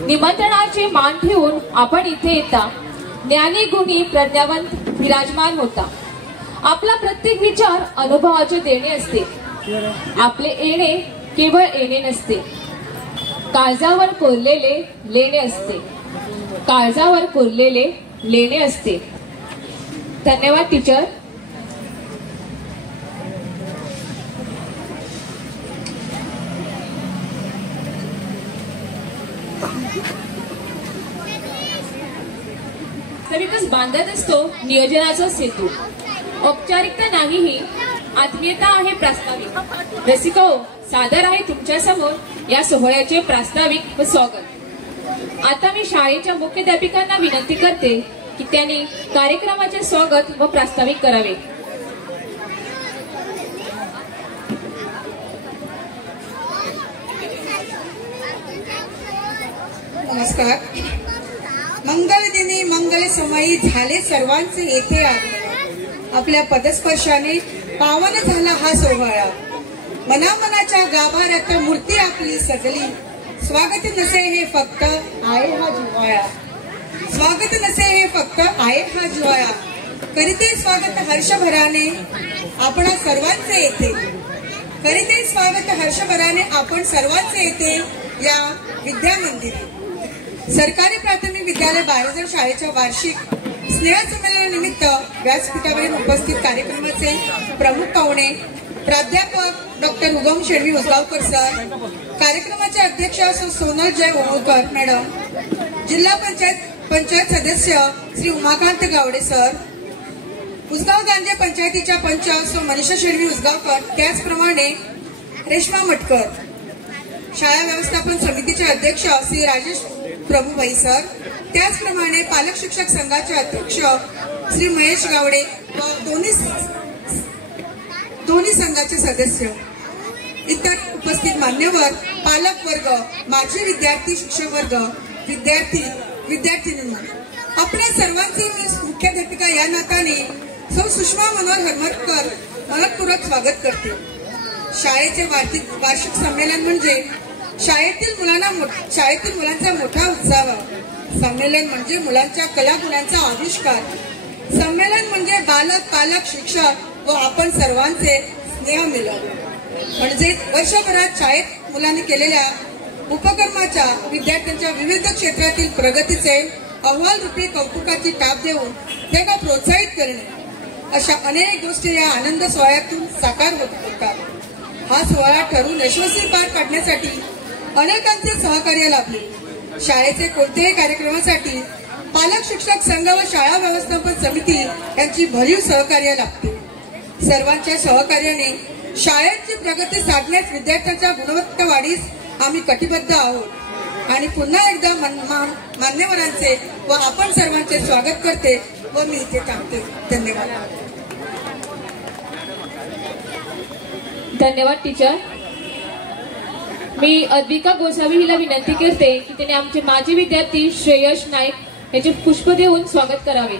निमंत्रणाचे मान ठेवून आपण इथे येता ज्ञानी गुणी प्रज्ञावंत विराजमान होता। आपला प्रत्येक विचार अनुभवाचे देणे असते। आपले येणे केवळ येणे नसते, काळजावर कोरलेले लेणे असते। काळजावर कोरलेले लेणे असते। धन्यवाद टीचर। सविकस बांधत असतो नियोजनाचा सेतू। औपचारिकता नाही, ही आत्मीयता आहे प्रास्ताविक। रसिको, सादर आहे तुमच्या समोर या सोहळ्याचे प्रास्ताविक व स्वागत। आता मी शाळेच्या मुख्याध्यापिकांना विनंती करते की त्यांनी कार्यक्रमाचे स्वागत व प्रास्ताविक करावे। नमस्कार। मंगल दिनी मंगल समयी झाले सर्वांचे येथे आगमन। आपल्या पदस्पर्शाने पावन झाला हा सोहळा। मनामनाच्या गाभाऱ्यात मूर्ती आपली सजली। स्वागत नसे हे फक्त आहे हा जिव्हाळा। स्वागत नसे हे फक्त आहे हा जिव्हाळा। करीते स्वागत हर्षभराने आपण सर्वांचे येथे। करीते स्वागत हर्षभराने आपण सर्वांचे येथे या विद्यामंदिरी सरकारी प्राथमिक विद्यालय बाळाजर शाळेच्या वार्षिक स्नेहसंमेलनानिमित्त व्यासपीठावरील उपस्थित कार्यक्रमाचे प्रमुख पाहुणे प्राध्यापक डॉक्टर उगम शेडवी उसगावकर सर, कार्यक्रमाचे अध्यक्ष सोनल जय ओळकर मॅडम, जिल्हा पंचायत सदस्य श्री उमाकांत गावडे सर, उसगाव गांजे पंचायतीच्या पंच सो मनीषा शेडवी उसगावकर, त्याचप्रमाणे रेश्मा मटकर, शाळा व्यवस्थापन समितीचे अध्यक्ष श्री राजेश प्रभुभाई सर, त्याचप्रमाणे पालक शिक्षक संघाचे अध्यक्ष श्री महेश गावडे व दोन्ही संघाचे सदस्य, इतर उपस्थित मान्यवर, पालक वर्ग, माजी विद्यार्थी, शिक्षक वर्ग, विद्यार्थिनींना आपल्या सर्वांचे मी मुख्याध्यापिका या नात्याने सौ सुषमा मनोहर हरमरकर मनपूर्वक स्वागत करते। शाळेचे वार्षिक संमेलन म्हणजे शाळेतील मुलांचा मोठा उत्साह। संमेलन म्हणजे मुलांच्या कलागुणांचा आविष्कार। संमेलन म्हणजे बालक, पालक, शिक्षक व आपण सर्वांचे स्नेहमिलन। म्हणजे वर्षभरात शाळेत मुलांनी केलेल्या उपक्रमाच्या विद्यार्थ्यांच्या विविध क्षेत्रातील प्रगतीचे अहवाल रूपी कौतुकाची टाप देऊन त्यांना प्रोत्साहित करणे, अशा अनेक गोष्टी या आनंद सोहळ्यातून साकार होत होतात। हा सोहळा ठरवून यशस्वी पार पाडण्यासाठी अनेकांचे सहकार्य लाभले। शाळेचे कोणत्याही कार्यक्रमासाठी पालक शिक्षक संघ व शाळा व्यवस्थापन समिती यांची भरीव सहकार्य लाभते। सर्वांच्या सहकार्याने शाळेची प्रगती साधण्यास, विद्यार्थ्यांच्या गुणवत्ता वाढीस आम्ही कटिबद्ध आहोत। आणि पुन्हा एकदा मान्यवरांचे व आपण सर्वांचे स्वागत करते व मी इथे थांबते। धन्यवाद। धन्यवाद टीचर। मी अद्विका गोसावी हिला विनंती करते की तिने आमचे माजी विद्यार्थी श्रेयश नाईक याचे पुष्प देऊन स्वागत करावे।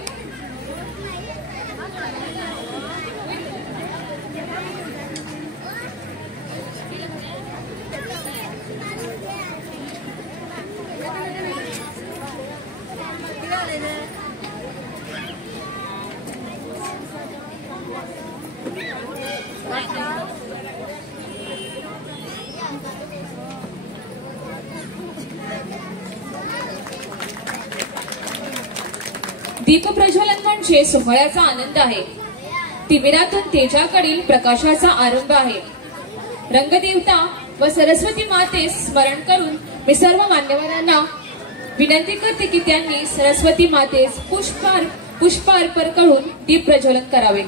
दीप प्रज्वलन म्हणजे सोहळ्याचा आनंद आहे। तिमिरातून तेजाकडील प्रकाशाचा आरंभ आहे। रंगदेवता व सरस्वती माते स्मरण करून मी सर्व मान्यवरांना विनंती करते की त्यांनी सरस्वती मातेस पुष्प अर्पण करून दीप प्रज्वलन करावे।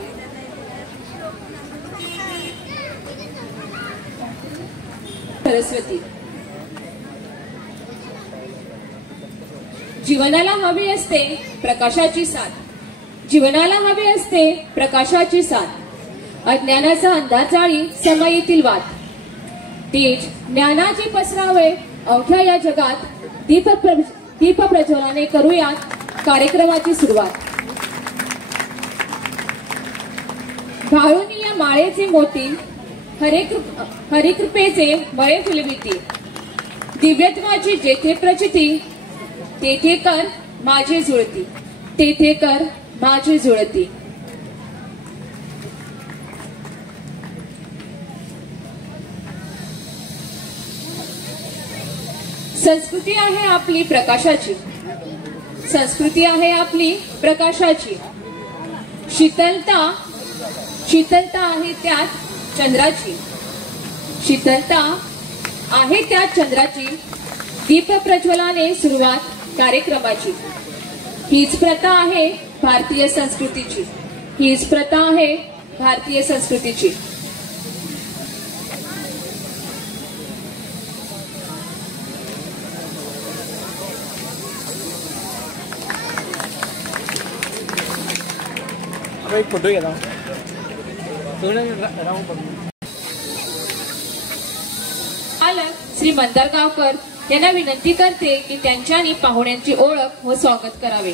सरस्वती, जीवनाला हवी असते प्रकाशाची साथ। जीवनाला हवी असते प्रकाशाची साथ। अज्ञानाचा अंधार जाळी समयेतील वाद। तेज ज्ञानाचे पसरावे अवघ्या या जगात। दीप प्रज्वलनाने करूयात कार्यक्रमाची सुरुवात। भाळून या माळेचे मोती हरिकृपेचे मळे फुलविती। दिव्यत्वाची जेथे प्रचिती, तेथे कर माझे जुळती, तेथे कर माझे जुळती. संस्कृती आहे आपली प्रकाशाची, संस्कृती आहे आपली प्रकाशाची. शीतलता, शीतलता आहे त्यात चंद्राची, शीतलता आहे त्यात चंद्राची. दीप प्रज्वलाने सुरुवात कार्यक्रमाची. हीच प्रथा आहे भारतीय संस्कृतीची, हीच प्रथा आहे भारतीय संस्कृतीची. एक फोटो घेता. पालक श्री मंदार गावकर यांना विनंती करते की त्यांच्यानी पाहुण्यांची ओळख व स्वागत करावे.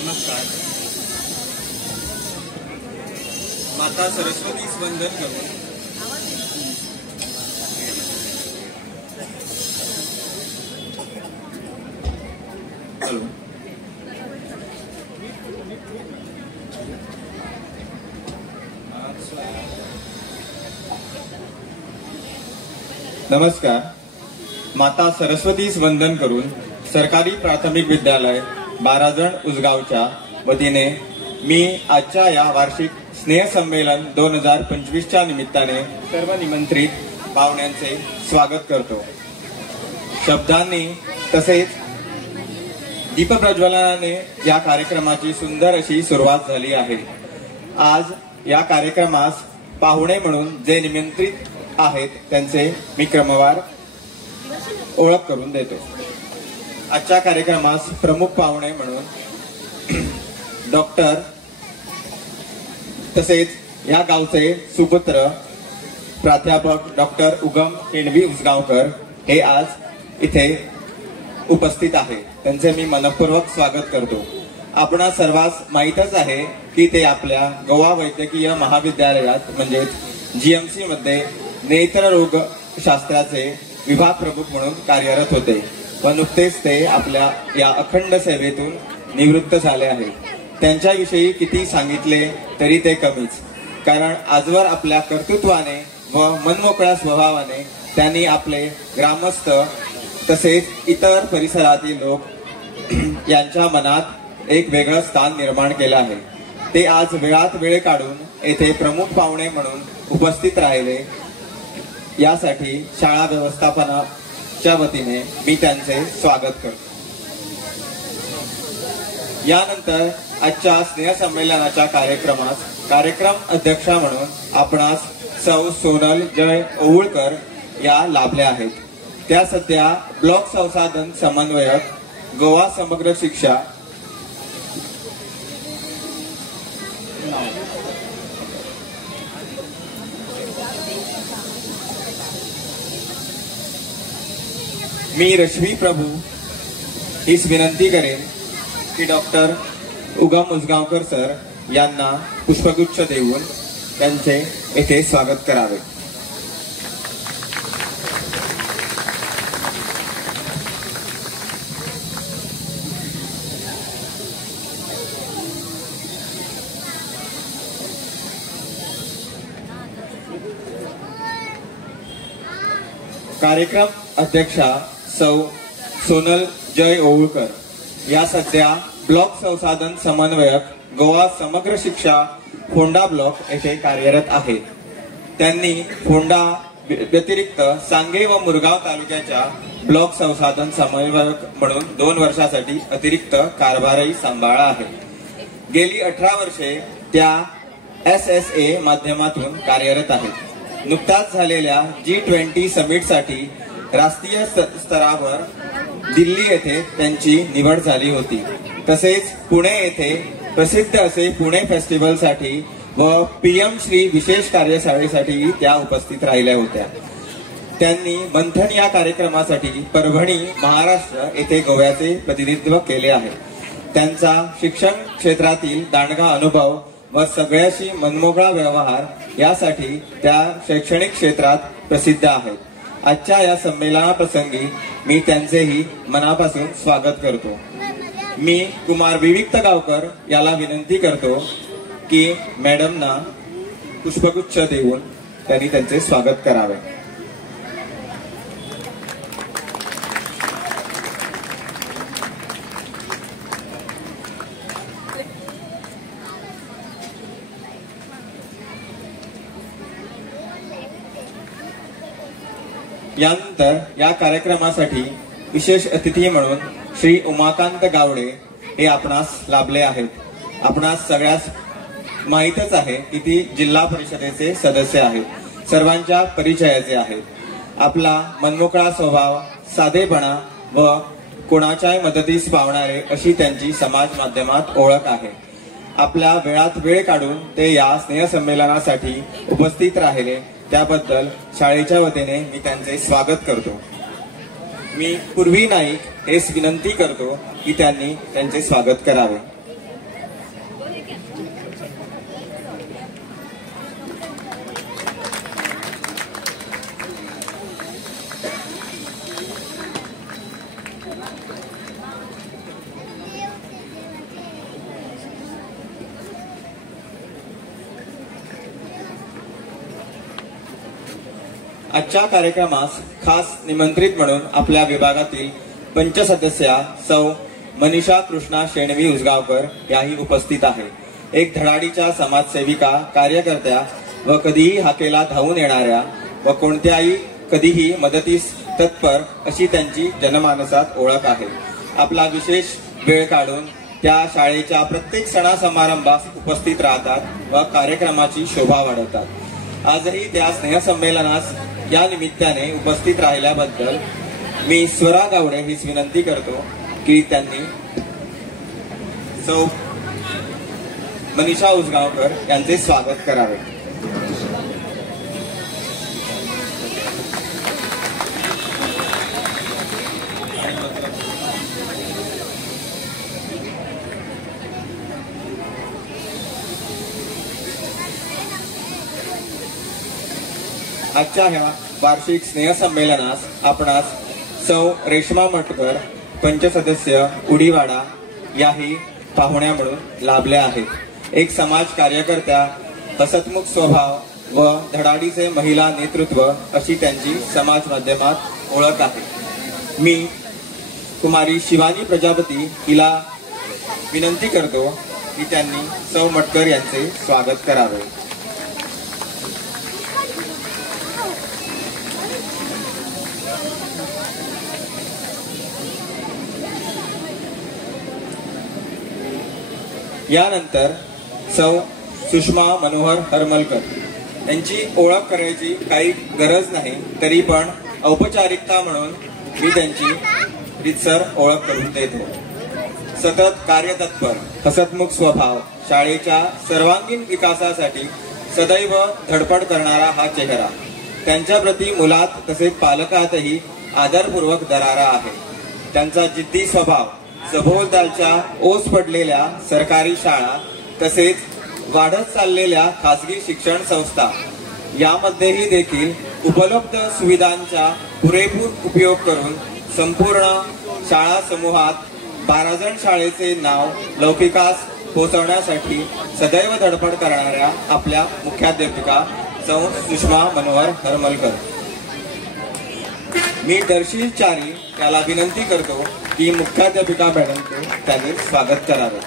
नमस्कार. माता सरस्वतीस वंदन करून हॅलो. नमस्कार. माता सरस्वतीस वंदन करून सरकारी प्राथमिक विद्यालय 12 जण उसगावच्या वतीने मी आजच्या या वार्षिक स्नेहसंमेलन 2025च्या निमित्ताने सर्व निमंत्रित पाहुण्यांचे स्वागत करतो. शब्दांनी तसेच दीपप्रज्वलनाने या कार्यक्रमाची सुंदर अशी सुरुवात झाली आहे. आज या कार्यक्रमास पाहुणे म्हणून जे निमंत्रित आहेत त्यांचे मी क्रमवार ओळख करून देतो. आजच्या कार्यक्रमास प्रमुख पाहुणे म्हणून डॉक्टर तसेच या गावचे सुपुत्र प्राध्यापक डॉक्टर उगम केणवी उसगावकर हे आज इथे उपस्थित आहे. त्यांचे मी मनपूर्वक स्वागत करतो. आपणा सर्वांस माहीतच आहे की ते आपल्या गोवा वैद्यकीय महाविद्यालयात म्हणजेच जीएमसी मध्ये नेत्ररोग शास्त्राचे विभाग प्रमुख म्हणून कार्यरत होते व नुकतेच ते आपल्या या अखंड सेवेतून निवृत्त झाले आहेत. त्यांच्याविषयी किती सांगितले तरी ते कमीच, कारण आजवर आपल्या कर्तृत्वाने व मनमोकळ्या स्वभावाने त्यांनी आपले ग्रामस्थ तसेच इतर परिसरातील लोक यांच्या मनात एक वेगळं स्थान निर्माण केलं आहे. ते आज वेळात वेळ काढून येथे प्रमुख पाहुणे म्हणून उपस्थित राहिले. यासाठी शाळा व्यवस्थापनाच्या वतीने मी त्यांचे स्वागत करतो. यानंतर आजच्या स्नेहसंमेलनाच्या कार्यक्रमास कार्यक्रम अध्यक्षा म्हणून आपणास सौ सोनल जय ओवळकर या लाभल्या आहेत. त्या सध्या ब्लॉक संसाधन समन्वयक गोवा समग्र शिक्षा मी रश्मी प्रभू हीच विनंती करेन की डॉक्टर उगम उसगावकर सर यांना पुष्पगुच्छ देऊन त्यांचे येथे स्वागत करावे. कार्यक्रम अध्यक्षा सौ सोनल जय ओवळकर या सध्या ब्लॉक संसाधन समन्वयक गोवा समग्र शिक्षा फोंडा ब्लॉक येथे कार्यरत आहेत. त्यांनी फोंडा व्यतिरिक्त सांगे व मुरगाव तालुक्याच्या ब्लॉक संसाधन समन्वयक म्हणून 2 वर्षासाठी अतिरिक्त कारभारही सांभाळला आहे. गेली 18 वर्षे त्या SSA माध्यमातून कार्यरत आहेत. नुकताच झालेल्या G20 समिटसाठी राष्ट्रीय स्तरावर दिल्ली येथे त्यांची निवड झाली होती. तसेच पुणे येथे प्रसिद्ध असे पुणे फेस्टिवलसाठी व PM श्री विशेष कार्यशाळेसाठी त्या उपस्थित राहिल्या होत्या. त्यांनी मंथन या कार्यक्रमासाठी परभणी महाराष्ट्र येथे गोव्याचे प्रतिनिधित्व केले आहे. त्यांचा शिक्षण क्षेत्रातील दांडगा अनुभव व सगळ्याशी मनमोकळा व्यवहार यासाठी त्या शैक्षणिक क्षेत्रात प्रसिद्ध आहेत. आजच्या या संमेलनाप्रसंगी मी त्यांचेही मनापासून स्वागत करतो. मी कुमार विविक्त गावकर याला विनंती करतो की मॅडमना पुष्पगुच्छ देऊन त्यांनी त्यांचे स्वागत करावे. यानंतर या कार्यक्रमासाठी विशेष अतिथी म्हणून श्री उमाकांत गावडे हे आपणास लाभले आहेत. आपणास सगळ्यास माहीतच आहे की ती जिल्हा परिषदेचे सदस्य आहेत. सर्वांच्या परिचयाचे आहेत. आपला मनमोकळा स्वभाव, साधेपणा व कोणाच्याही मदतीस पावणारे अशी त्यांची समाज माध्यमात ओळख आहे. आपल्या वेळात वेळ काढून ते या स्नेहसंमेलनासाठी उपस्थित राहिले त्याबद्दल शाळेच्या वतीने मी त्यांचे स्वागत करतो. मी पूर्वी नाईक हेच विनंती करतो की त्यांनी त्यांचे स्वागत करावे. आजच्या कार्यक्रमास खास निमंत्रित म्हणून आपल्या विभागातील पंचसदस्या सौ मनीषा कृष्णा शेणवी उसगावकर याही उपस्थित आहे. एक धडाडीच्या समाजसेविका, कार्यकर्त्या व कधीही हाकेला धावून येणाऱ्या व कोणत्याही कधीही मदतीस तत्पर अशी त्यांची जनमानसात ओळख आहे. आपला विशेष वेळ काढून त्या शाळेच्या प्रत्येक सणासमारंभास उपस्थित राहतात व कार्यक्रमाची शोभा वाढवतात. आजही त्या स्नेहसंमेलनास या निमित्ताने उपस्थित राहिल्याबद्दल मी स्वरा गावडे हीच विनंती करतो की त्यांनी सौ मनीषा उसगावकर यांचे स्वागत करावे. आजच्या ह्या वार्षिक स्नेहसंमेलनास आपणास सौ रेश्मा मटकर पंचसदस्य उडीवाडा याही पाहुण्या म्हणून लाभल्या आहेत. एक समाज कार्यकर्त्या, हसतमुख स्वभाव व धडाडीचे महिला नेतृत्व अशी त्यांची समाज माध्यमात ओळख आहे. मी कुमारी शिवानी प्रजापती हिला विनंती करतो की त्यांनी सौ मटकर यांचे स्वागत करावे. यानंतर सौ सुषमा मनोहर हरमलकर यांची ओळख करायची काही गरज नाही, तरी पण औपचारिकता म्हणून मी त्यांची रीतसर ओळख करून देतो. सतत कार्यतत्पर, हसतमुख स्वभाव, शाळेच्या सर्वांगीण विकासासाठी सदैव धडपड करणारा हा चेहरा, त्यांच्या प्रती मुलात तसेच पालकातही आदरपूर्वक दरारा आहे. त्यांचा जिद्दी स्वभाव, सभोवतालच्या ओस पडलेल्या सरकारी शाळा तसेच वाढत चाललेल्या खासगी शिक्षण संस्था यामध्येही देखील उपलब्ध सुविधांचा पुरेपूर उपयोग करून संपूर्ण शाळा समूहात 12 जण शाळेचे नाव लौकिकास पोहोचवण्यासाठी सदैव धडपड करणाऱ्या आपल्या मुख्याध्यापिका सौ सुषमा मनोहर हरमलकर. मी दर्शी चारी याला विनंती करतो की मुख्याध्यापिका मॅडमचे त्यांनी स्वागत करावे.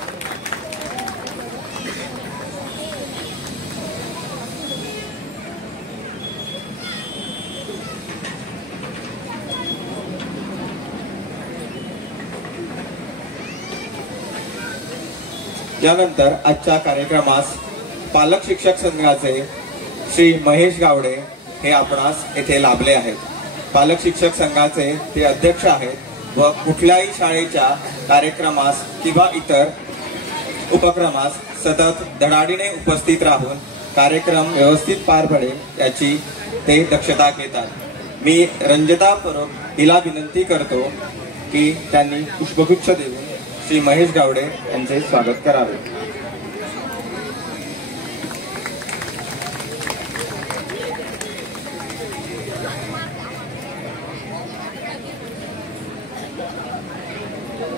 यानंतर आजच्या कार्यक्रमास पालक शिक्षक संघाचे श्री महेश गावडे हे आपणास येथे लाभले आहेत. पालक शिक्षक संघाचे ते अध्यक्ष आहेत व कुठल्याही शाळेच्या कार्यक्रमास किंवा इतर उपक्रमास सतत धडाडीने उपस्थित राहून कार्यक्रम व्यवस्थित पार पडेल याची ते दक्षता घेतात। मी रंजता परब हिला विनंती करतो की त्यांनी पुष्पगुच्छ देऊन श्री महेश गावडे यांचे स्वागत करावे।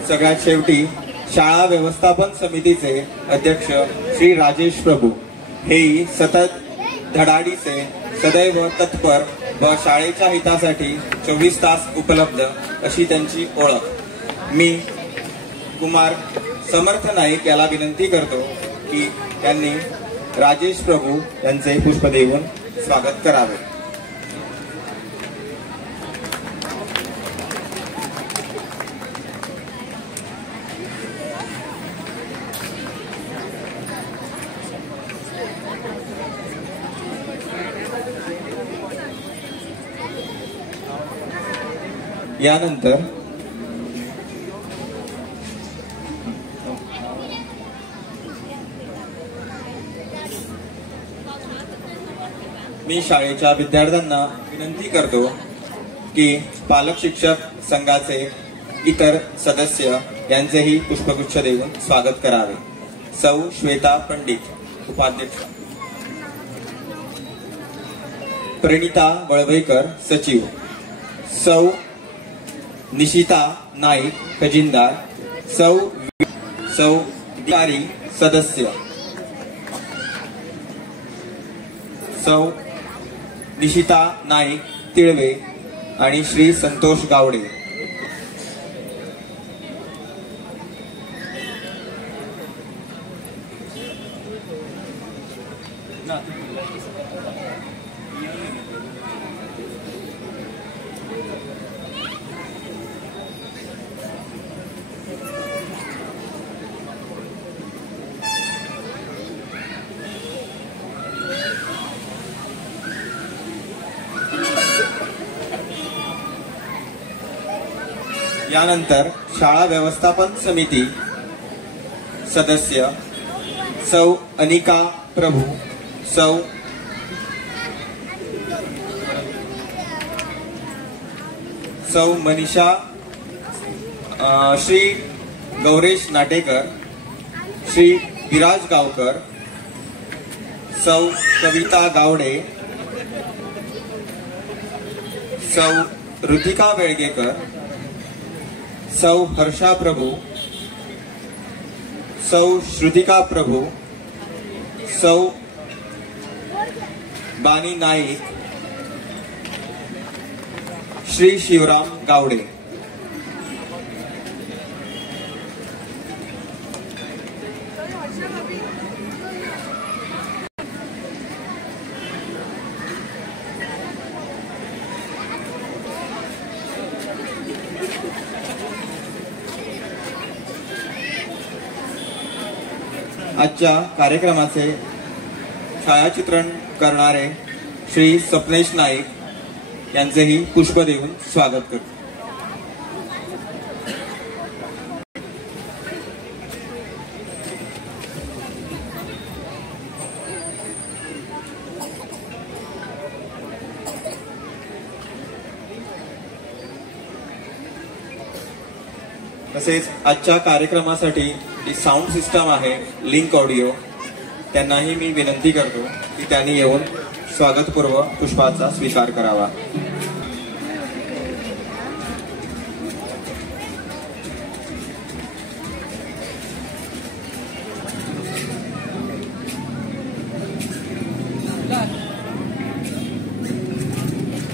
सगळ्यात शेवटी शाळा व्यवस्थापन समितीचे अध्यक्ष श्री राजेश प्रभू हेही सतत धडाडीचे सदैव तत्पर व शाळेच्या हितासाठी 24 तास उपलब्ध अशी त्यांची ओळख। मी कुमार समर्थ नाईक याला विनंती करतो की त्यांनी राजेश प्रभू यांचे पुष्प देऊन स्वागत करावे। यानंतर मी शाळेच्या विद्यार्थ्यांना विनंती करतो की पालक शिक्षक संघाचे इतर सदस्य यांचेही पुष्पगुच्छ देऊन स्वागत करावे। सौ श्वेता पंडित उपाध्यक्ष, प्रणिता वळवईकर सचिव, सौ निशिता नाईक खजिनदार, सौ दिवारी सदस्य, सौ निशिता नाईक तिळवे आणि श्री संतोष गावडे। यानंतर शाळा व्यवस्थापन समिती सदस्य सौ अनिका प्रभू, सौ मनीषा, श्री गौरेश नाटेकर, श्री विराज गावकर, सौ कविता गावडे, सौ ऋतिका वेळगेकर, सौ हर्षा प्रभू, सौ श्रुतिका प्रभू, सौ बानी नाईक, श्री शिवराम गावडे। आजच्या कार्यक्रमाचे छायाचित्रण करणारे श्री सपनेश नाईक यांचेही पुष्प देऊन स्वागत करतो। तसेच आजच्या कार्यक्रमासाठी जी साऊंड सिस्टम आहे लिंक ऑडिओ, त्यांनाही मी विनंती करतो की त्यांनी येऊन स्वागतपूर्व पुष्पाचा स्वीकार करावा।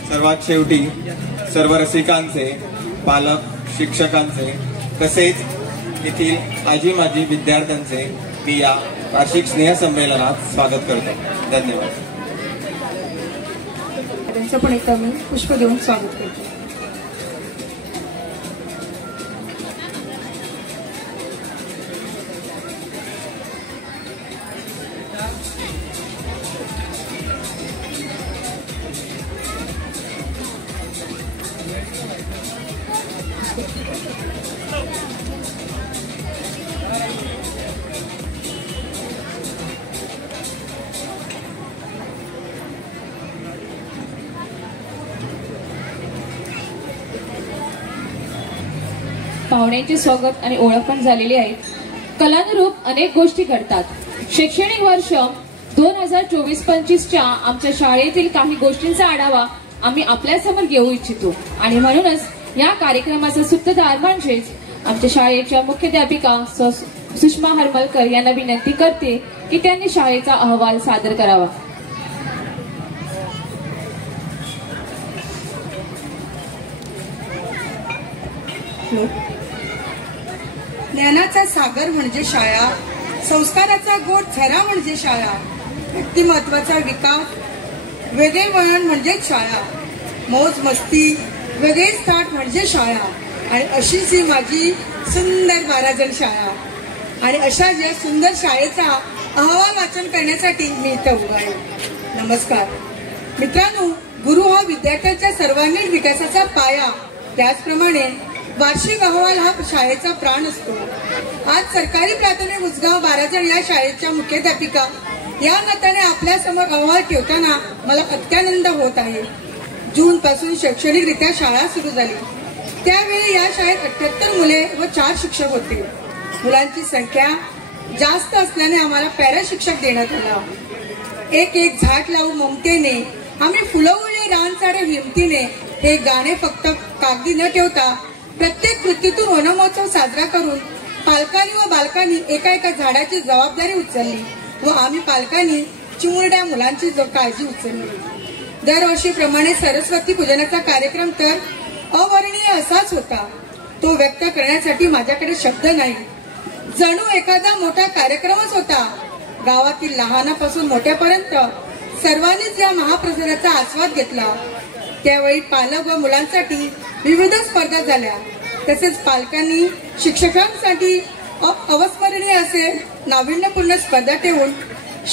सर्वात शेवटी सर्व रसिकांचे, पालक शिक्षकांचे तसेच येथील आजी माजी विद्यार्थ्यांचे मी या वार्षिक स्नेह संमेलनात स्वागत करतो। धन्यवाद। त्यांचं पण एकदा मी पुष्प देऊन स्वागत करतो। पाहुण्यांचे स्वागत आणि ओळख पण झालेली आहे. कलानुरूप अनेक गोष्टी घडतात. शैक्षणिक वर्ष 2024-25च्या आमच्या शाळेतील काही गोष्टींचा आढावा आम्ही आपल्यासमोर घेऊ इच्छितो आणि म्हणूनच या कार्यक्रमाचा सूत्रधार म्हणजेच आमच्या शाळेच्या मुख्याध्यापिका सुषमा हरमलकर यांना विनंती करते की त्यांनी शाळेचा अहवाल सादर करावा. ज्ञानाचा सागर म्हणजे शाळा, संस्काराचा गोड झरा म्हणजे शाळा, व्यक्तिमत्वाचा विकास वेगळे वळण म्हणजे शाळा, मौज मस्ती वेगळेच थाट म्हणजे शाळा. आणि अशीच ही माझी सुंदर 12 जण शाळा. आणि अशा या सुंदर शाळेचा अहवाल वाचन करण्यासाठी मी इथं उभा आहे. नमस्कार मित्रांनो, गुरु हा विद्यार्थ्यांच्या सर्वांगीण विकासाचा पाया, त्याचप्रमाणे वार्षिक अहवाल हा शाळेचा प्राण असतो. आज सरकारी प्राथमिक उसगाव 12 जण या शाळेच्या मुख्याध्यापिका या नात्याने आपल्या समोर अहवाल ठेवताना मला अत्यानंद होत आहे. जून पासून शैक्षणिकरित्या शाळा सुरू झाली. त्यावेळी या शाळेत 78 मुले व 4 शिक्षक होते. मुलांची संख्या जास्त असल्याने आम्हाला पॅरा शिक्षक देण्यात आला. एक एक झाड लावू ममतेने, आम्ही फुलवले रान सारे हिमतीने हे गाणे फक्त कागदी न ठेवता प्रत्येक कृतीतून वनमहोत्सव साजरा करून पालकांनी व बालकांनी एका एका झाडाची जबाबदारी उचलली व आम्ही पालकांनी चिमुरड्या मुलांची काळजी उचलली. दरवर्षीप्रमाणे सरस्वती पूजनाचा कार्यक्रम तर अवर्णनीय असाच होता. तो व्यक्त करण्यासाठी माझ्याकडे शब्द नाही. जणू एखादा मोठा कार्यक्रमच होता. गावातील लहानापासून मोठ्यापर्यंत सर्वांनीच या महाप्रसादाचा आस्वाद घेतला. त्यावेळी पालक व मुलांसाठी विविध स्पर्धा झाल्या. तसेच पालकांनी शिक्षकांसाठी अविस्मरणीय असे नाविन्यपूर्ण स्पर्धा ठेवून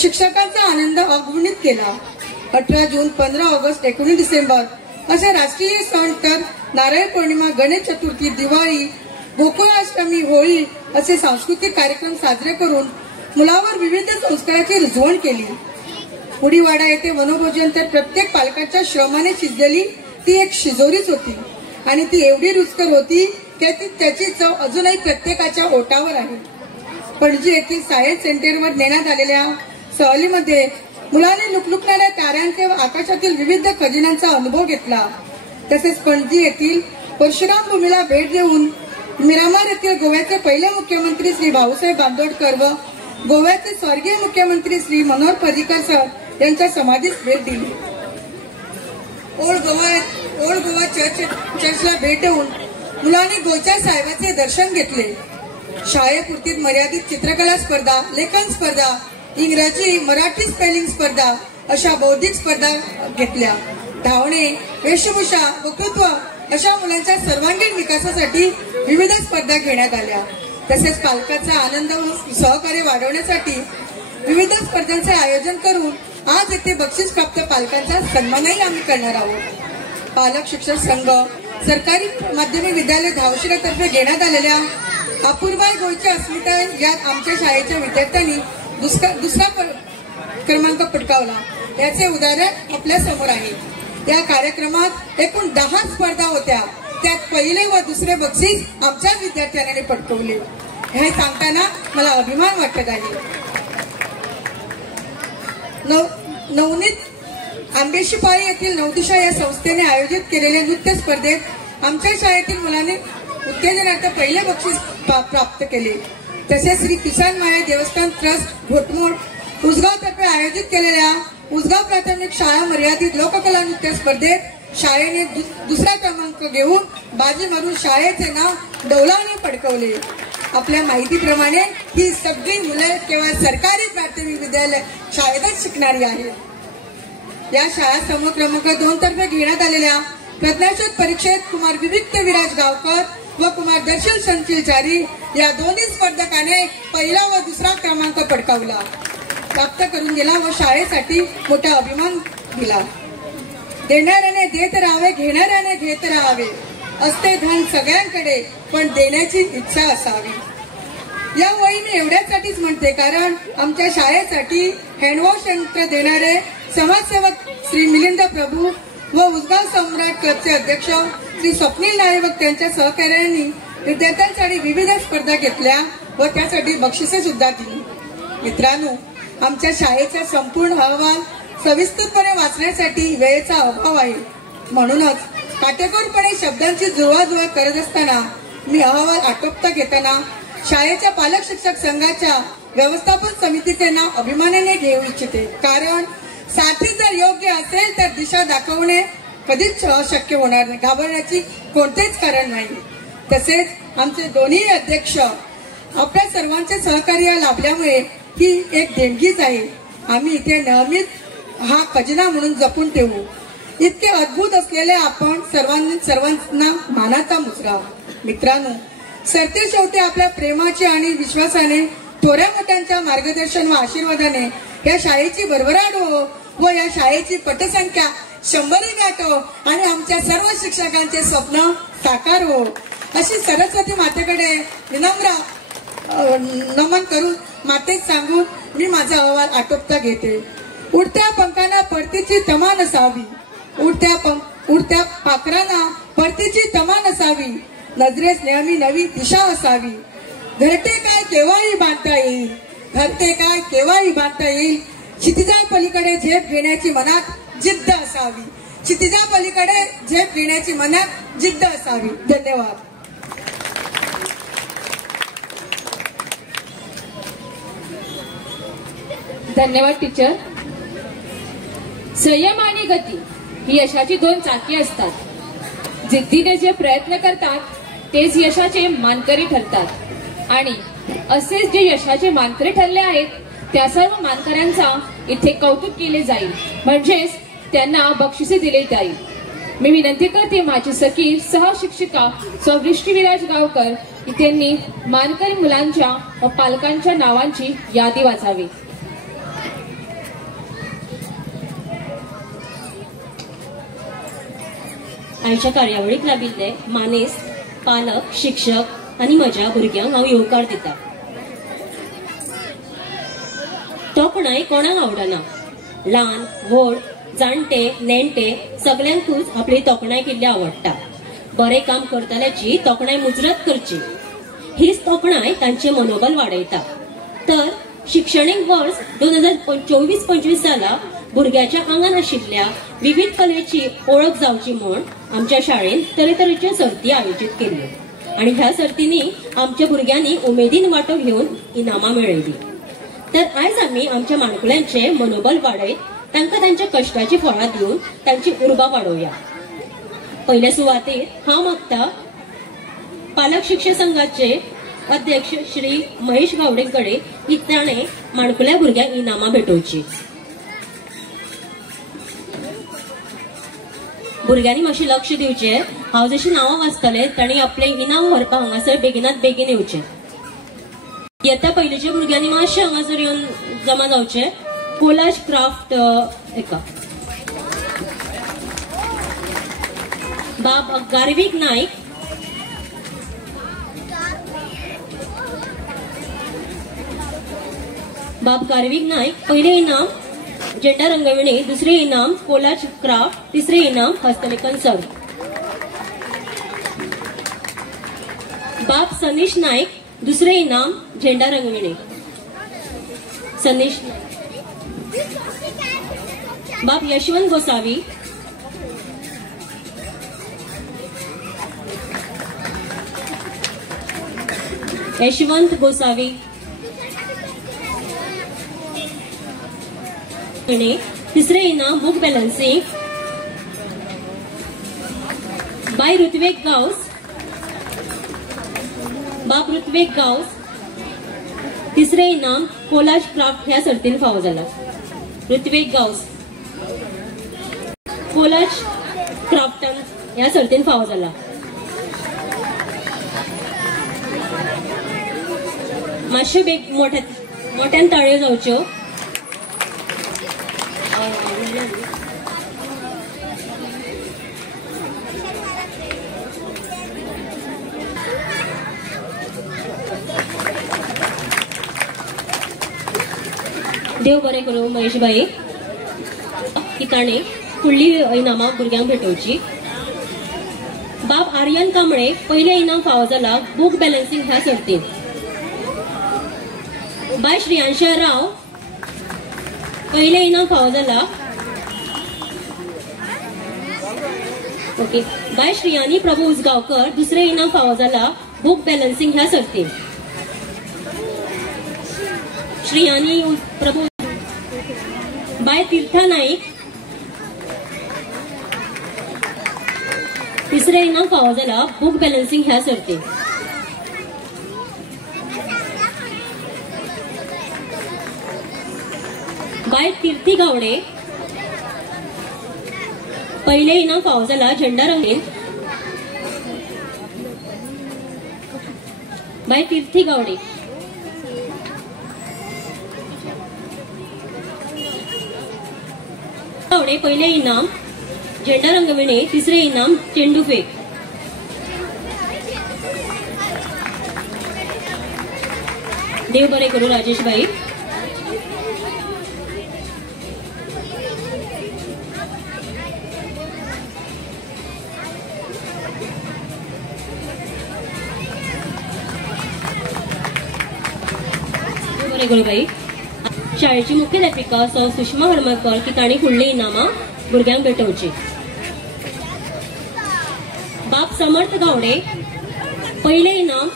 शिक्षकांचा आनंद अगुणित केला. 18 जून, 15 ऑगस्ट, 19 डिसेंबर असे राष्ट्रीय सण तर नारळी पौर्णिमा, गणेश चतुर्थी, दिवाळी, गोकुळाष्टमी, होळी असे सांस्कृतिक कार्यक्रम साजरे करून मुलावर विविध संस्काराची रुजवण केली. उडीवाडा येथे वनभोजन तर प्रत्येक पालकाच्या श्रमाने शिजलेली ती एक शिजोरीच होती आणि ती एवढी रुचकर होती की त्याची चव अजूनही प्रत्येकाच्या ओठावर आहे. पणजी येथील सायन्स सेंटरवर नेण्यात आलेल्या सहलीमध्ये मुलांनी लुकलुकणाऱ्या ताऱ्यांचे व आकाशातील विविध खजिन्यांचा अनुभव घेतला. तसेच पणजी येथील परशुराम भूमीला भेट देऊन मिरामार येथील गोव्याचे पहिले मुख्यमंत्री श्री भाऊसाहेब बांदोडकर व गोव्याचे स्वर्गीय मुख्यमंत्री श्री मनोहर पर्रिकर सर यांच्या समाधीस भेट दिली. ओल्ड गोवा चर्चला भेट देऊन मुलांनी गोच्या साहेबाचे दर्शन घेतले. शाळेपुरतीच मर्यादित चित्रकला स्पर्धा, लेखन स्पर्धा, इंग्रजी मराठी स्पेलिंग स्पर्धा अशा बौद्धिक स्पर्धा घेतल्या. धावणे, वेशभूषा, वक्तृत्व अशा मुलांच्या सर्वांगीण विकासासाठी विविध स्पर्धा घेण्यात आल्या. तसेच पालकांचा आनंद व सहकार्य वाढवण्यासाठी विविध स्पर्धांचे आयोजन करून आज येथे बक्षीस प्राप्त पालकांचा सन्मानही आम्ही करणार आहोत. पालक शिक्षक संघ, सरकारी माध्यमिक विद्यालय धावशिरातर्फे घेण्यात आलेल्या अपूर्वाई गोयची अस्मिता यात आमच्या शाळेच्या विद्यार्थ्यांनी दुसरा क्रमांक पटकावला. याचे उदाहरण आपल्या समोर आहे. या कार्यक्रमात एकूण 10 स्पर्धा होत्या. त्यात पहिले व दुसरे बक्षीस आमच्या विद्यार्थ्यांनी पटकवले. हे सांगताना मला अभिमान वाटत आहे. नवनीत आंबेशीपाळी येथील नवदिशा या संस्थेने आयोजित केलेल्या नृत्य स्पर्धेत आमच्या शाळेतील मुलांनी उत्तेजनार्थ पहिले बक्षीस प्राप्त केले. तसेच श्री किसान माया देवस्थान ट्रस्ट घोटमोड उसगाव तर्फे आयोजित केलेल्या उसगाव प्राथमिक शाळा मर्यादित लोककला नृत्य स्पर्धेत शाळेने दुसरा क्रमांक घेऊन बाजी मारून शाळेचे नाव डौलाने पटकवले. आपल्या माहितीप्रमाणे ही सगळी मुले केवळ सरकारी प्राथमिक विद्यालय शाळेतच शिकणारी आहेत. या शाळा समूह क्रमांक 2 तर्फे घेण्यात आलेल्या प्रज्ञाशोध परीक्षेत कुमार विविक्त विराज गावकर व कुमार दर्शन संचिलचारी या दोन्ही स्पर्धकाने पहिला व दुसरा क्रमांक पटकावला, प्राप्त करून दिला व शाळेसाठी मोठा अभिमान दिला. देणाऱ्याने देत राहावे, घेणाऱ्याने घेत राहावे. असते धन सगळ्यांकडे, पण देण्याची इच्छा असावी. या वही मी एवढ्यासाठीच म्हणते कारण आमच्या शाळेसाठी हँडवॉश यंत्र देणारे समाजसेवक श्री मिलिंद प्रभू व उसगाव सम्राट क्लबचे अध्यक्ष श्री स्वप्नील नाळे व त्यांच्या सहकार्यांनी विद्यार्थ्यांसाठी विविध स्पर्धा घेतल्या व त्यासाठी बक्षिसे सुद्धा दिली. मित्रांनो, आमच्या शाळेचा संपूर्ण अहवाल सविस्तरपणे वाचण्यासाठी वेळेचा अभाव आहे. म्हणूनच काटेकोरपणे शब्दांची जुळवाजुळव करत असताना मी अहवाल आटोपता घेताना शाळेच्या पालक शिक्षक संघाच्या व्यवस्थापन समितीचे नाव अभिमानाने घेऊ इच्छिते. कारण साठी जर योग्य असेल तर दिशा दाखवणे कधीच शक्य होणार नाही. घाबरण्याची कोणतेच कारण नाही. तसेच आमचे दोन्ही अध्यक्ष आपल्या सर्वांचे सहकार्य लाभल्यामुळे ही एक देणगीच आहे. आम्ही इथे नेहमीच हा खजिना म्हणून जपून ठेवू. इतके अद्भुत असलेले आपण सर्वांना मानाचा मुजरा. मित्रांनो, सरतेशेवटी आपल्या प्रेमाचे आणि विश्वासाने थोड्या मोठ्यांच्या मार्गदर्शन व आशीर्वादाने या शाळेची भरभराट हो व या शाळेची पटसंख्या 100 गाठो आणि आमच्या सर्व शिक्षकांचे स्वप्न साकार हो, अशी सरस्वती मातेकडे विनम्र नमन करून मातेस सांगून मी माझा अहवाल आटोपता घेते. उडत्या पंखांना परतीची तमा नसावी, उडत्या पाखरांना परतीची तमा नसावी, नजरेस नेहमी नवी दिशा असावी. घरटे काय केव्हाही बांधता येईल, घरटे काय केव्हाही बांधता येईल. क्षितिजा पलीकडे झेप घेण्याची मनात जिद्द असावी, क्षितिजा पलीकडे झेप घेण्याची मनात जिद्द असावी. धन्यवाद. धन्यवाद टीचर. संयम आणि गती ही यशाची दोन चाकी असतात. जिद्दीने जे प्रयत्न करतात तेच यशाचे मानकरी ठरतात आणि असेच जे यशाचे मानकरी ठरले आहेत त्या सर्व मानकऱ्यांचा इथे कौतुक केले जाईल, म्हणजेच त्यांना बक्षिसे दिले जाईल. मी विनंती करते माझी सखी सहशिक्षिका स्वृष्टी विराज गावकर त्यांनी मानकरी मुलांच्या व पालकांच्या नावांची यादी वाचावी. आयच्या कार्यावळीक लाभिल्ले मानेस पालक शिक्षक आणि म्हज्या भुरग्यांक हांव येवकार दिता. तोखणाय कोणाक आवडना. ल्हान व्हड जाणटे नेणटे सगळ्यांकूच आपली तोखणाय केल्ली आवडटा. बरें काम करतल्याची तोखणाय मुजरत करची, हीच तोखणाय तांचे मनोबल वाडयता. तर शिक्षणीक वर्स 2024-25 साला भुरग्याच्या आंगान आशिल्ल्या विविध कलेची ओळख जावची म्हूण आमच्या शाळेन तरेतरेच्यो सर्ती आयोजीत केल्ल्यो आणि ह्या सर्तींनी आमच्या भुरग्यांनी उमेदीन वांटो घेवन इनामां मेळयली. तर आयज आमी आमच्या माणकुल्यांचे मनोबल वाडयत तांकां तांच्या कश्टाची फळां दिवन तांची उर्बा वाडोवया. पयले सुवातेर हांव मागता पालक शिक्षक संघाचे अध्यक्ष श्री महेश गावडेंकडे की ताणें माणकुल्या भुरग्यांक इनामां भेटोवची. भुरग्यांनी मातशें लक्ष दिवचें. हांव जशी नांवां वाचतलें तांणी आपलें इनाम व्हरपाक हांगासर बेगिनात बेगीन येवचें. येता पयलींच्या भुरग्यांनी मातशें हांगासर येवन जमा जावचें. कोलाज क्राफ्ट एका बाब गार्विक नायक, बाब गार्विक नायक पहिले इनाम जेंडा रंगवणी, दुसरे इनाम कोलाज क्राफ्ट, तिसरे इनाम हस्तलेखन सर. बाब सनीश नायक दुसरे इनाम झेंडा रंगवणी. सनीश. बाब यशवंत गोसावी. यशवंत गोसावी. तिसरे इनाम book balancing bye Ritwik Gawas. बाब ऋत्विक गावस. तिसरे इनाम कोलाज क्राफ्ट ह्या सर्तीन फावो जाला. ऋत्विक गावस कोलाज क्राफ्टान ह्या सर्तीन फावो जाला. मातशे बेग मोठ्यान ताळयो जावच्यो. देव बरें करूं महेश भाई की ताणें फुडली इनामां भुरग्यांक भेटोवची. बाब आर्यन कांबळे पहिले इनाम फावो जाला बुक बॅलन्सिंग ह्या सर्तीत. बाय श्रियांशा राव पहिले इनाम फावो जाला. ओके. बाय श्रियानी प्रभू उसगावकर दुसरे इनाम फावो जाला बुक बॅलन्सिंग ह्या सर्तीत. श्रियानी प्रभू. बाय तीर्था नाईक तिसरे इनाम फावो जाला बुक बॅलन्सिंग ह्या सर्तीत. बाय कीर्ती गावडे पहिले इनाम फावो जाला झेंडा रंगीत. बाय कीर्ती गावडे. गावडे पहिले इनाम झेंडा रंगविणे. तिसरे इनाम चेंडू फेक. देव बरे करू राजेश भाई. भाई शाळेची मुख्याध्यापिका सौ सुषमा हरमळकर की ताणी फुडली इनामां भुरग्यांक भेटवची. बाप समर्थ गावडे पहिले इनाम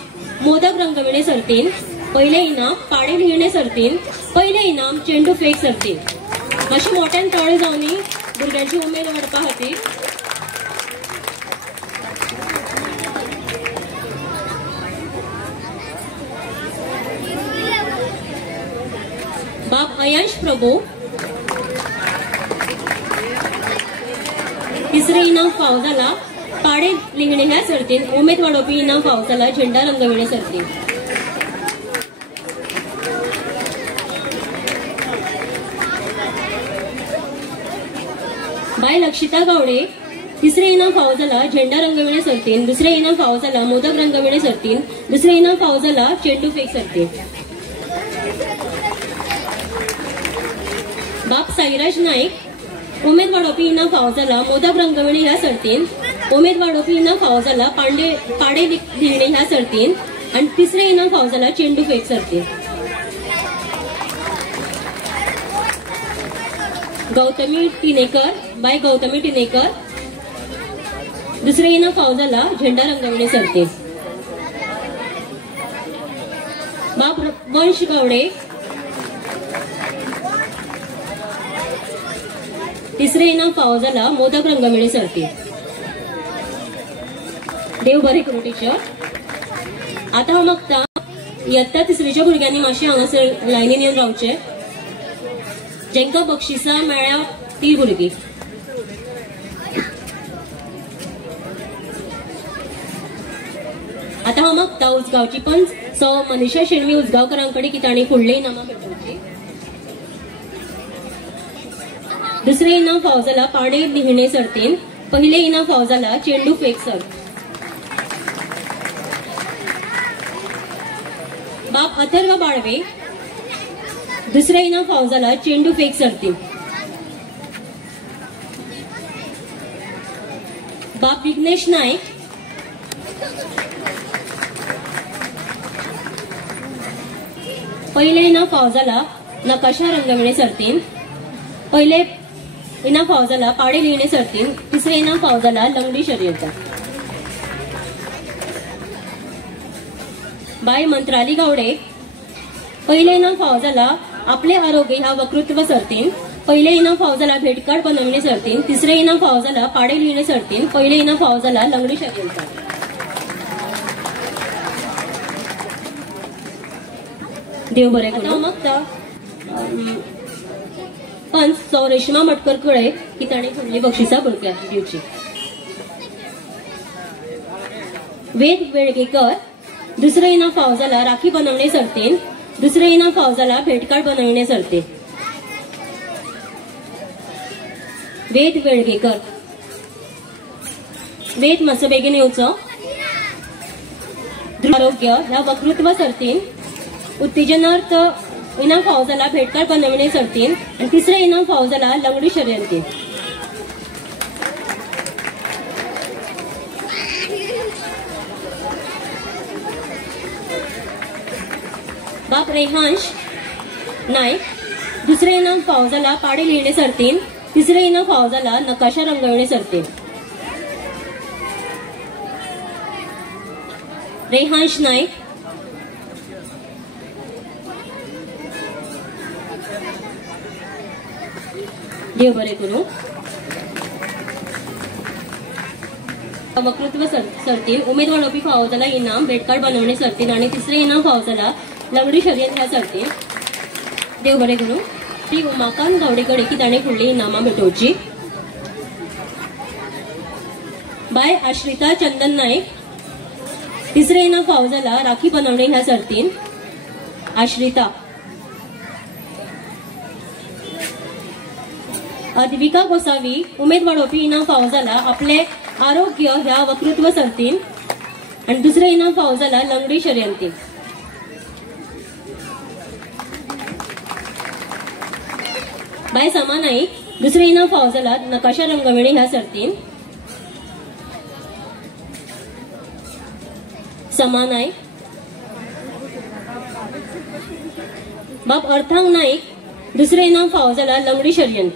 मोदक रंगविणे सर्तीन. पहिले इनाम पाडे लिहिणे सर्तीन. पहिले इनाम चेंडू फेक सर्तीन. मातशें मोठ्यान तळे जावनी भुरग्यांची उमेद वाडपा खातीर. बाप अयांश प्रभू तिसरे इनाम फावो जाला पाडे लिहिणे ह्या सर्तीन. उमेद वाडोवपी इनाम फावो जाला झेंडा रंगविणे सर्तीन. बाय लक्षिता गावडे तिसरे इनाम फावो जाला झेंडा रंगविणे सर्तीन. दुसरे इनाम फावो जाला मोदक रंगविणे सर्तीन. दुसरे इनाम फावो जाला चेंडू फेक सर्तीन. बाप साईराज नाईक उमेद वाडोवपी इनाम फावो जाला मोदक रंगविणे ह्या सर्तीन. उमेद वाडोवपी इनाम फावो जाला पाडे लिहिणे ह्या सर्तीन. आणि तिसरे इनाम फावो जाला चेंडू फेक सर्तीन. गौतमी टिनेकर बाय गौतमी टिनेकर दुसरे इनाम फावो जाला झेंडा रंगविणे सर्तीन. बाप वंश गावडे तिसरे इनाम फावो जाला मोदक रंगविणे सर्तीन. देव बरे करू टीचर. आता हांव मागता इयत्ता तिसरीच्या भुरग्यांनी मातशें हांगासर लायनीन येवन रावचे. जेंका बक्षिसां मेळ्ळ्या ती भुरगीं. आता हांव मागता उसगांवची पंच सौ मनीषा शेणवी उसगांवकरांकडे की तांणी फुडली इनामां भेटोवची. दुसरे इनाम फावो जाला पाडे लिहिणे सर्तीन. पहिले इनाम फावो जाला चेंडू फेक सर्त. बाप अथर्व बाळवे दुसरे इनाम फावो जाला चेंडू फेक सर्तीन. बाप विघ्नेश नाईक पहिले इनाम फावो जाला नकाशा रंगविणे सर्तीन. पहिले इनाम फावो जाला पाडे लिहिणे सर्तीन. तिसरे इनाम फावो जाला लंगडी शर्यत. बाय मंत्राली गावडे पहिले इनाम फावो जाला आपले आरोग्य ह्या वक्तृत्व सर्तीन. पहिले इनाम फावो जाला भेटकार्ड बनविणे सर्तीन. तिसरे इनाम फावो जाला पाडे लिहिणे सर्तीन. पहिले इनाम फावो जाला लंगडी शर्यत. देव बरे करू. मागता पंच सौ रेश्मा मटकर कडे की ताणी फुडली बक्षिसां भुरग्यांक दिवची. वेद वेळगेकर दुसरे इनाम फावो जाला राखी बनवणे सर्तीन. दुसरे इनाम फावो जाला भेटकार्ड बनविणे सर्तीन. वेद वेळगेकर. वेद मातसो बेगीन येवचो. आरोग्य ह्या वक्तृत्व सर्तीन उत्तेजनार्थ इनाम फावो जाला भेटकार्ड बनविणे सर्तीन. आणि तिसरे इनाम फावो जाला लंगडी शर्यतीन. बाप रेहांश नाईक. दुसरे इनाम फावो जाला पाडे लिहिणे सर्तीन. तिसरे इनाम फावो जाला नकाशा रंगविणे सर्तीन. रेहांश नाईक. देव बरे करू. वक्तृत्व सर्तीन उमेद वाडोवपी फावो जाला इनाम भेटकार्ड बनवणे सर्तीन आणि तिसरे इनाम फावो जाला लंगडी शर्यत ह्या सर्तीन. देव बरे करू. ती उमाकांत गावडे कडे की ताणे फुडली इनामां भेटोवची. बाय आश्रिता चंदन नाईक. तिसरे इनाम फावो जाला राखी बनवणे ह्या सर्तीन. आश्रिता. अद्विका गोसावी उमेद वाडोवपी इनाम फावो जाला आपले आरोग्य ह्या वक्तृत्व सर्तीन आणि दुसरे इनाम फावो जाला लंगडी शर्यंतीक. बाय समा नाईक. दुसरे इनाम फावो जाला नकाशा रंगविणे ह्या सर्तीन. समा नाईक. बाप अर्थांग नाईक. दुसरे इनाम फावो जाला लंगडी शर्यंत.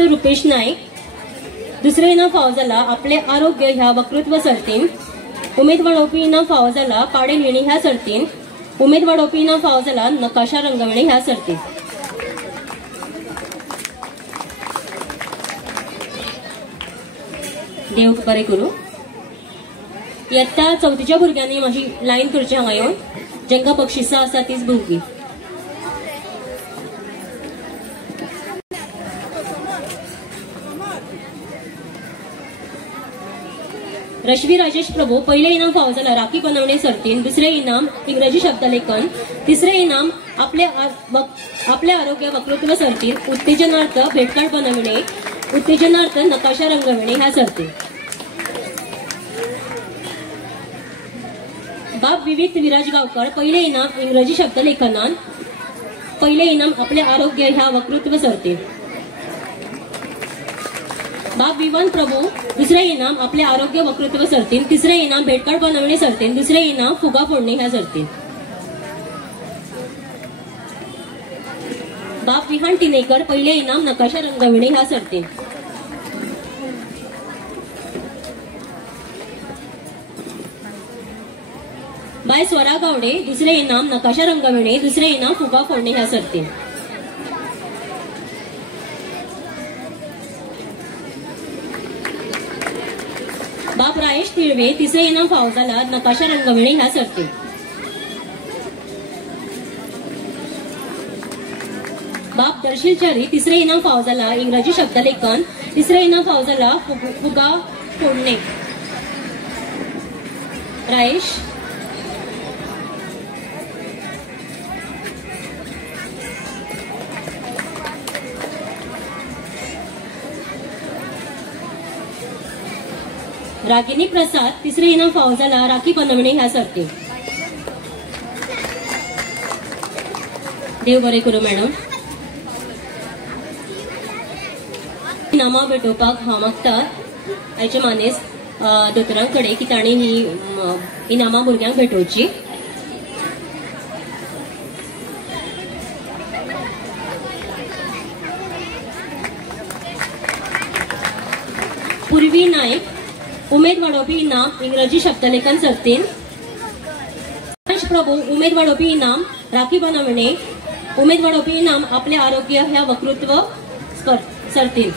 रुपेश नाईक. दुसरे इनाम फावो जाला आपले आरोग्य ह्या वक्तृत्व सर्तीन. उमेद वाडोवपी इनाम फावो जाला पाडे लिहिणे ह्या सर्तीन. उमेद वाडोवपी इनाम फावो जाला नकाशा रंगविणे ह्या सर्तीन. देव बरे करू. इयत्ता चौथीच्या भुरग्यांनी माझी लाईन करची हांगा येवन जेंका बक्षिसां आसा तीच भुरगीं. रश्वी राजेश प्रभू पहिले इनाम फावो जाला राखी बनवणे सर्तीन. दुसरे इनाम इंग्रजी शब्दलेखन. तिसरे इनाम आपले आरोग्य वक्तृत्व सर्तीन. उत्तेजनार्थ भेटकार्ड बनविणे. उत्तेजनार्थ नकाशा रंगविणे ह्या सर्तीन. बाप विवेक विराज गावकर पहिले इनाम इंग्रजी शब्दलेखनान. पहिले इनाम आपले आरोग्य ह्या वक्तृत्व सर्तीन. बाप विवन प्रभू दुसरे इनाम आपले आरोग्य वक्तृत्व सर्तीन. तिसरे इनाम भेटकार्ड बनवणे सर्तीन. दुसरे इनाम फुगा फोडणे ह्या सर्तीन. बाप विहान टिनेकर पहिले इनाम नकाशा रंगविणे ह्या सर्तीन. बाय स्वरा गावडे दुसरे इनाम नकाशा रंगविणे. दुसरे इनाम फुगा फोडणे ह्या सर्तीन. बाप रायेश तिळवे तिसरे इनाम फावो जाला नकाशा रंगविणे ह्या सर्तीन. बाप दर्शीलचारी तिसरे इनाम फावो जाला इंग्रजी शब्दलेखन. तिसरे इनाम फावो जाला फुगा फोडणे. रायेश. रागिनी प्रसाद तिसरे इनाम फावो जाला राखी बनवणे ह्या सर्तीन. देव बरे करू मॅडम. इनामां भेटोवपाक हांव मागता आयचे मानेस दोतोरांकडे की तांणी ही इनामां भुरग्यांक भेटोवची. पूर्वी नाईक उमेद वाडोवपी इनाम इंग्रजी शब्दलेखन सर्तीन. प्रभू उमेद वाडोवपी इनाम राखी बनवणे. उमेद वाडोवपी इनाम आपले आरोग्य ह्या वक्तृत्व सर्तीन.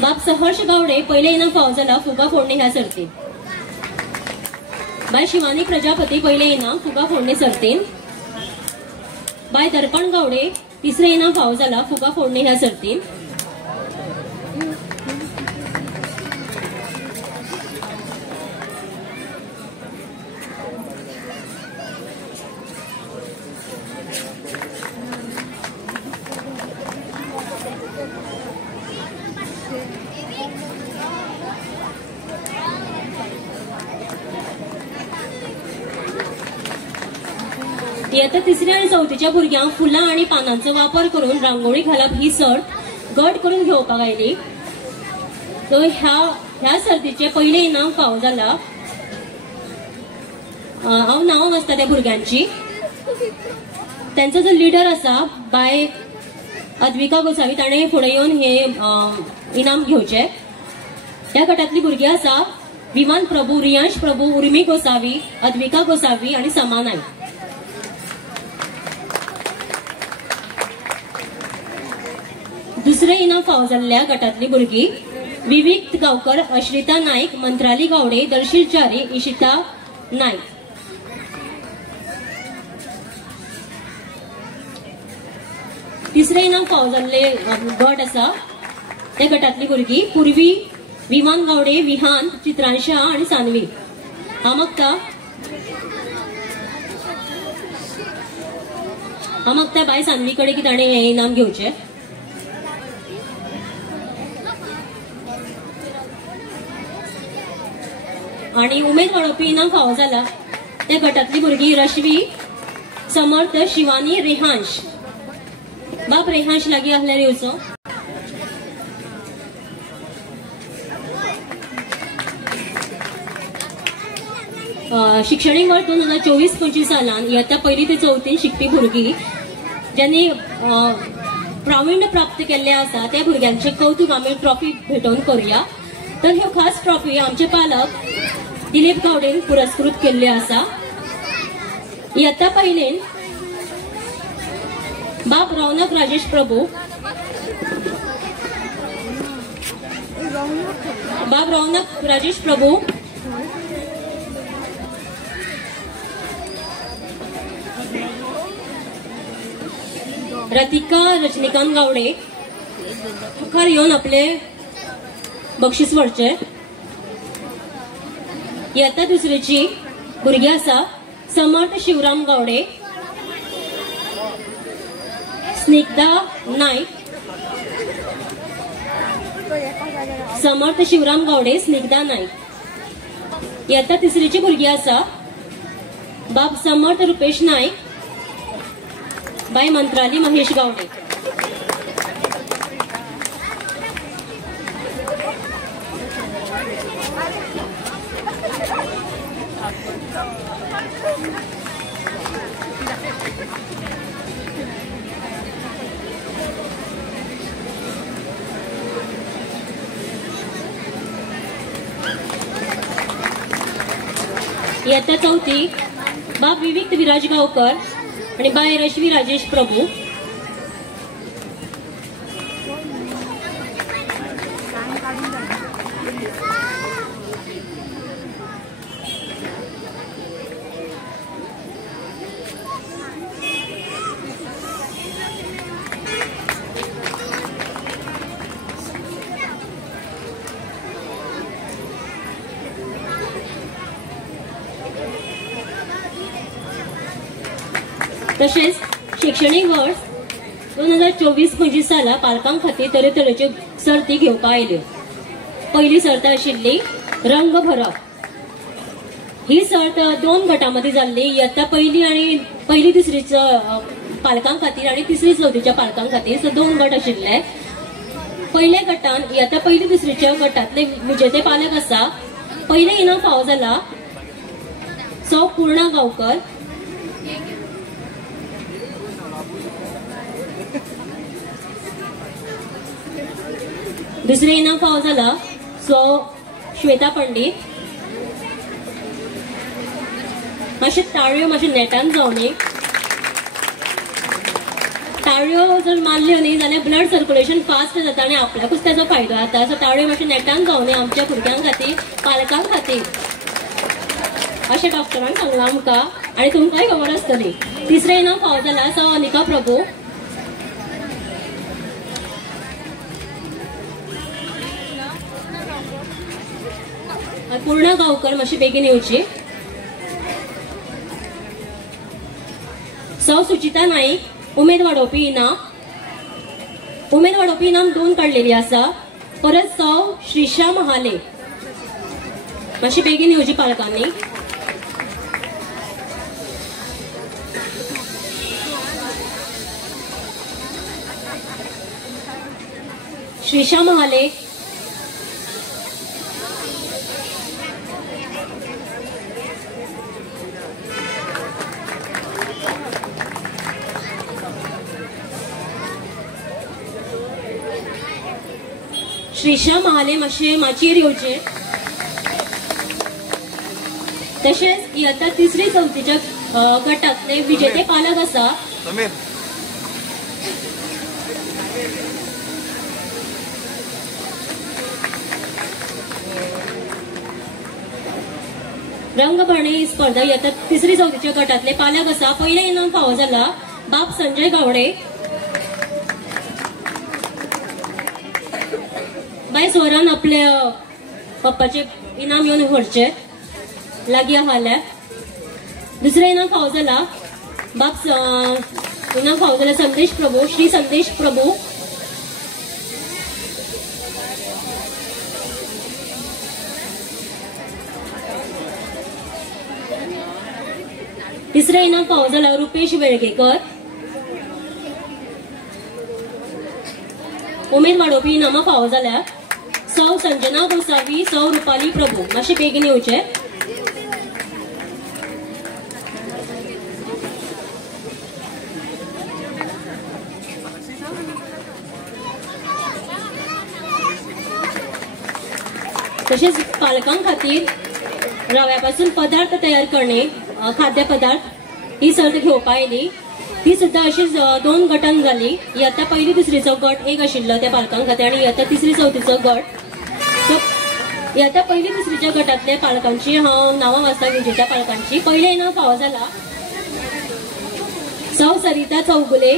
बाप सहर्ष गावडे पहिले इनाम फावो जाला फुगा फोडणे ह्या सर्तीन. बाय शिवानी प्रजापती पहिले इनाम फुगा फोडणे सर्तीन. बाय दर्पण गावडे तिसरे इनाम फावो जाला फुगा फोडणे ह्या सर्तीन. इयत्ता 3री आणि 4थीच्या भुरग्यांक फुलां आणि पानांचो वापर करून रांगोळी घालप ही सर्त गट करून घेवपाक आयली. सो ह्या सर्तीचे पयले इनाम फावो जाला. हांव नांवां वाचता त्या भुरग्यांची. त्यांचो जो लिडर आसा बाय अद्विका गोसावी ताणें फुडें येवन हे इनाम घेवचे. ह्या गटांतली भुरगीं आसा विमान प्रभू, रियांश प्रभू, उर्मी गोसावी, अद्विका गोसावी आणि समा नाईक. दुसरे इनाम फावो जाल्ल्या गटांतली भुरगीं विविक गांवकर, अश्रिता नाईक, मंत्राली गावडे, दर्शील च्यारी, इशिता नाईक. तिसरे इनाम फावो जाल्ले गट आसा त्या गटांतली भुरगीं पूर्वी, विमान गावडे, विहान, चित्रांशा आणि सानवी. हांव मागता बाय सानवी कडेन की ताणें हे इनाम घेवचे. आणि उमेद वाडोवपी इनाम फावो जाला त्या गटांतली भुरगीं रश्वी, समर्थ, शिवानी, रेहांश. बाप रेहांश लागीं आहल्यार येवचो. शिक्षणीक वर्स 2024-25 सालान इयत्ता 1ली ते 4थीन शिकपी भुरगीं ज्यांनी प्रावीण्य प्राप्त केल्ले आसा त्या भुरग्यांचे कौतुक आमी ट्रॉफी भेटोवन करूया. तर ह्यो खास ट्रॉफी आमचे पालक दिलीप गावडेन पुरस्कृत केल्ले आसा. इयत्ता 1लीन बाप रौनक राजेश प्रभू, रतिका रजनीकांत गावडे मुखार येवन आपले बक्षीस व्हरचे. इयत्ता 2रीची भुरगीं आसा समर्थ शिवराम गावडे, स्निग्धा नाईक, समर्थ शिवराम गावडे, स्निग्धा नाईक. इयत्ता 3रीची भुरगीं आसा बाब समर्थ रुपेश नाईक, बाय मंत्राली महेश गावडे. इयत्ता 4थी बाप विविक विराज गावकर आणि बाय रश्वी राजेश प्रभू. तसेच शैक्षणिक वर्स 2024-25 साला पालकां खातीर तरेतरेच्यो सर्ती घेवपाक आयल्यो. पहिली सर्त आशिल्ली रंग भरप. ही सर्त 2 गटांमध्ये जाल्ली. इयत्ता 1ली आणि 1ली-2रीच्या पालकां खातीर आणि 3री-4थीच्या पालकां खातीर. सो 2 गट आशिल्ले. पहिल्या गटान इयत्ता 1ली-2रीच्या गटांतले विजेते पालक आसा. पहिले इनाम फावो जाला सौ पूर्णा गांवकर, दुसरे इनाम फावो जाला सो श्वेता पंडित. मातशे ताळयो मातशे नेटान जावनी. ताळयो जर मारल्यो न्ही जाल्यार ब्लड सर्क्युलेशन फास्ट जाता आणि आपल्याकूच त्याचो फायदो जाता. सो ताळयो मातशे नेटान जावनी आमच्या भुरग्यां खातीर, पालकां खातीर अशें डॉक्टरान सांगलां आमकां आणि तुमकांय खबर आसतली. तिसरे इनाम फावो जाला सो अनिका प्रभू. पूर्ण गांवकर मातशी बेगीन येवची. सौ सुचिता नाईक उमेद वाडोवपी इनाम. उमेद वाडोवपी इनाम 2 काडलेली आसा. परत सौ श्रीशा महाले. मातशी बेगीन येवची पालकांनी. श्रीशा महाले, श्रीशा महाले माचेर येवचे। तसेच इयत्ता 3री-4थीच्या गटातले विजेते पालक आसा रंगभरणी स्पर्धा इयत्ता 3री-4थीच्या गटातले पालक आसा। पहिले इनाम फावो जाला बाप संजय गावडे। बाय स्वरान आपले पप्पाचे इनाम येवन व्हरचे लागी आहाल्या। दुसरे इनाम फावो जाला इनाम फावो जाला संदेश प्रभू, श्री संदेश प्रभू। तिसरे इनाम फावो जाला रुपेश वेळगेकर। उमेद वाडोवपी इनामां फावो जाल्या सौ संजना गोसावी, सौ रुपाली प्रभू। मातशे बेगीन येवचे। तसेच पालकां खातीर रव्यापासून पदार्थ तयार करणे, खाद्य पदार्थ ही सर्त घेवपा येयली। ती सुद्धा अशीच 2 गटांनी जाली। इयत्ता 1ली-2रीचो गट एक आशिल्लो त्या पालकां खातीर आणि इयत्ता 3री-4थीचो गट। इयत्ता 1ली-2रीच्या गटातल्या पालकांची हांव नांवां वाचता विजेत्या पालकांची। पहिले इनाम फावो जाला सौ सरिता चौगुले।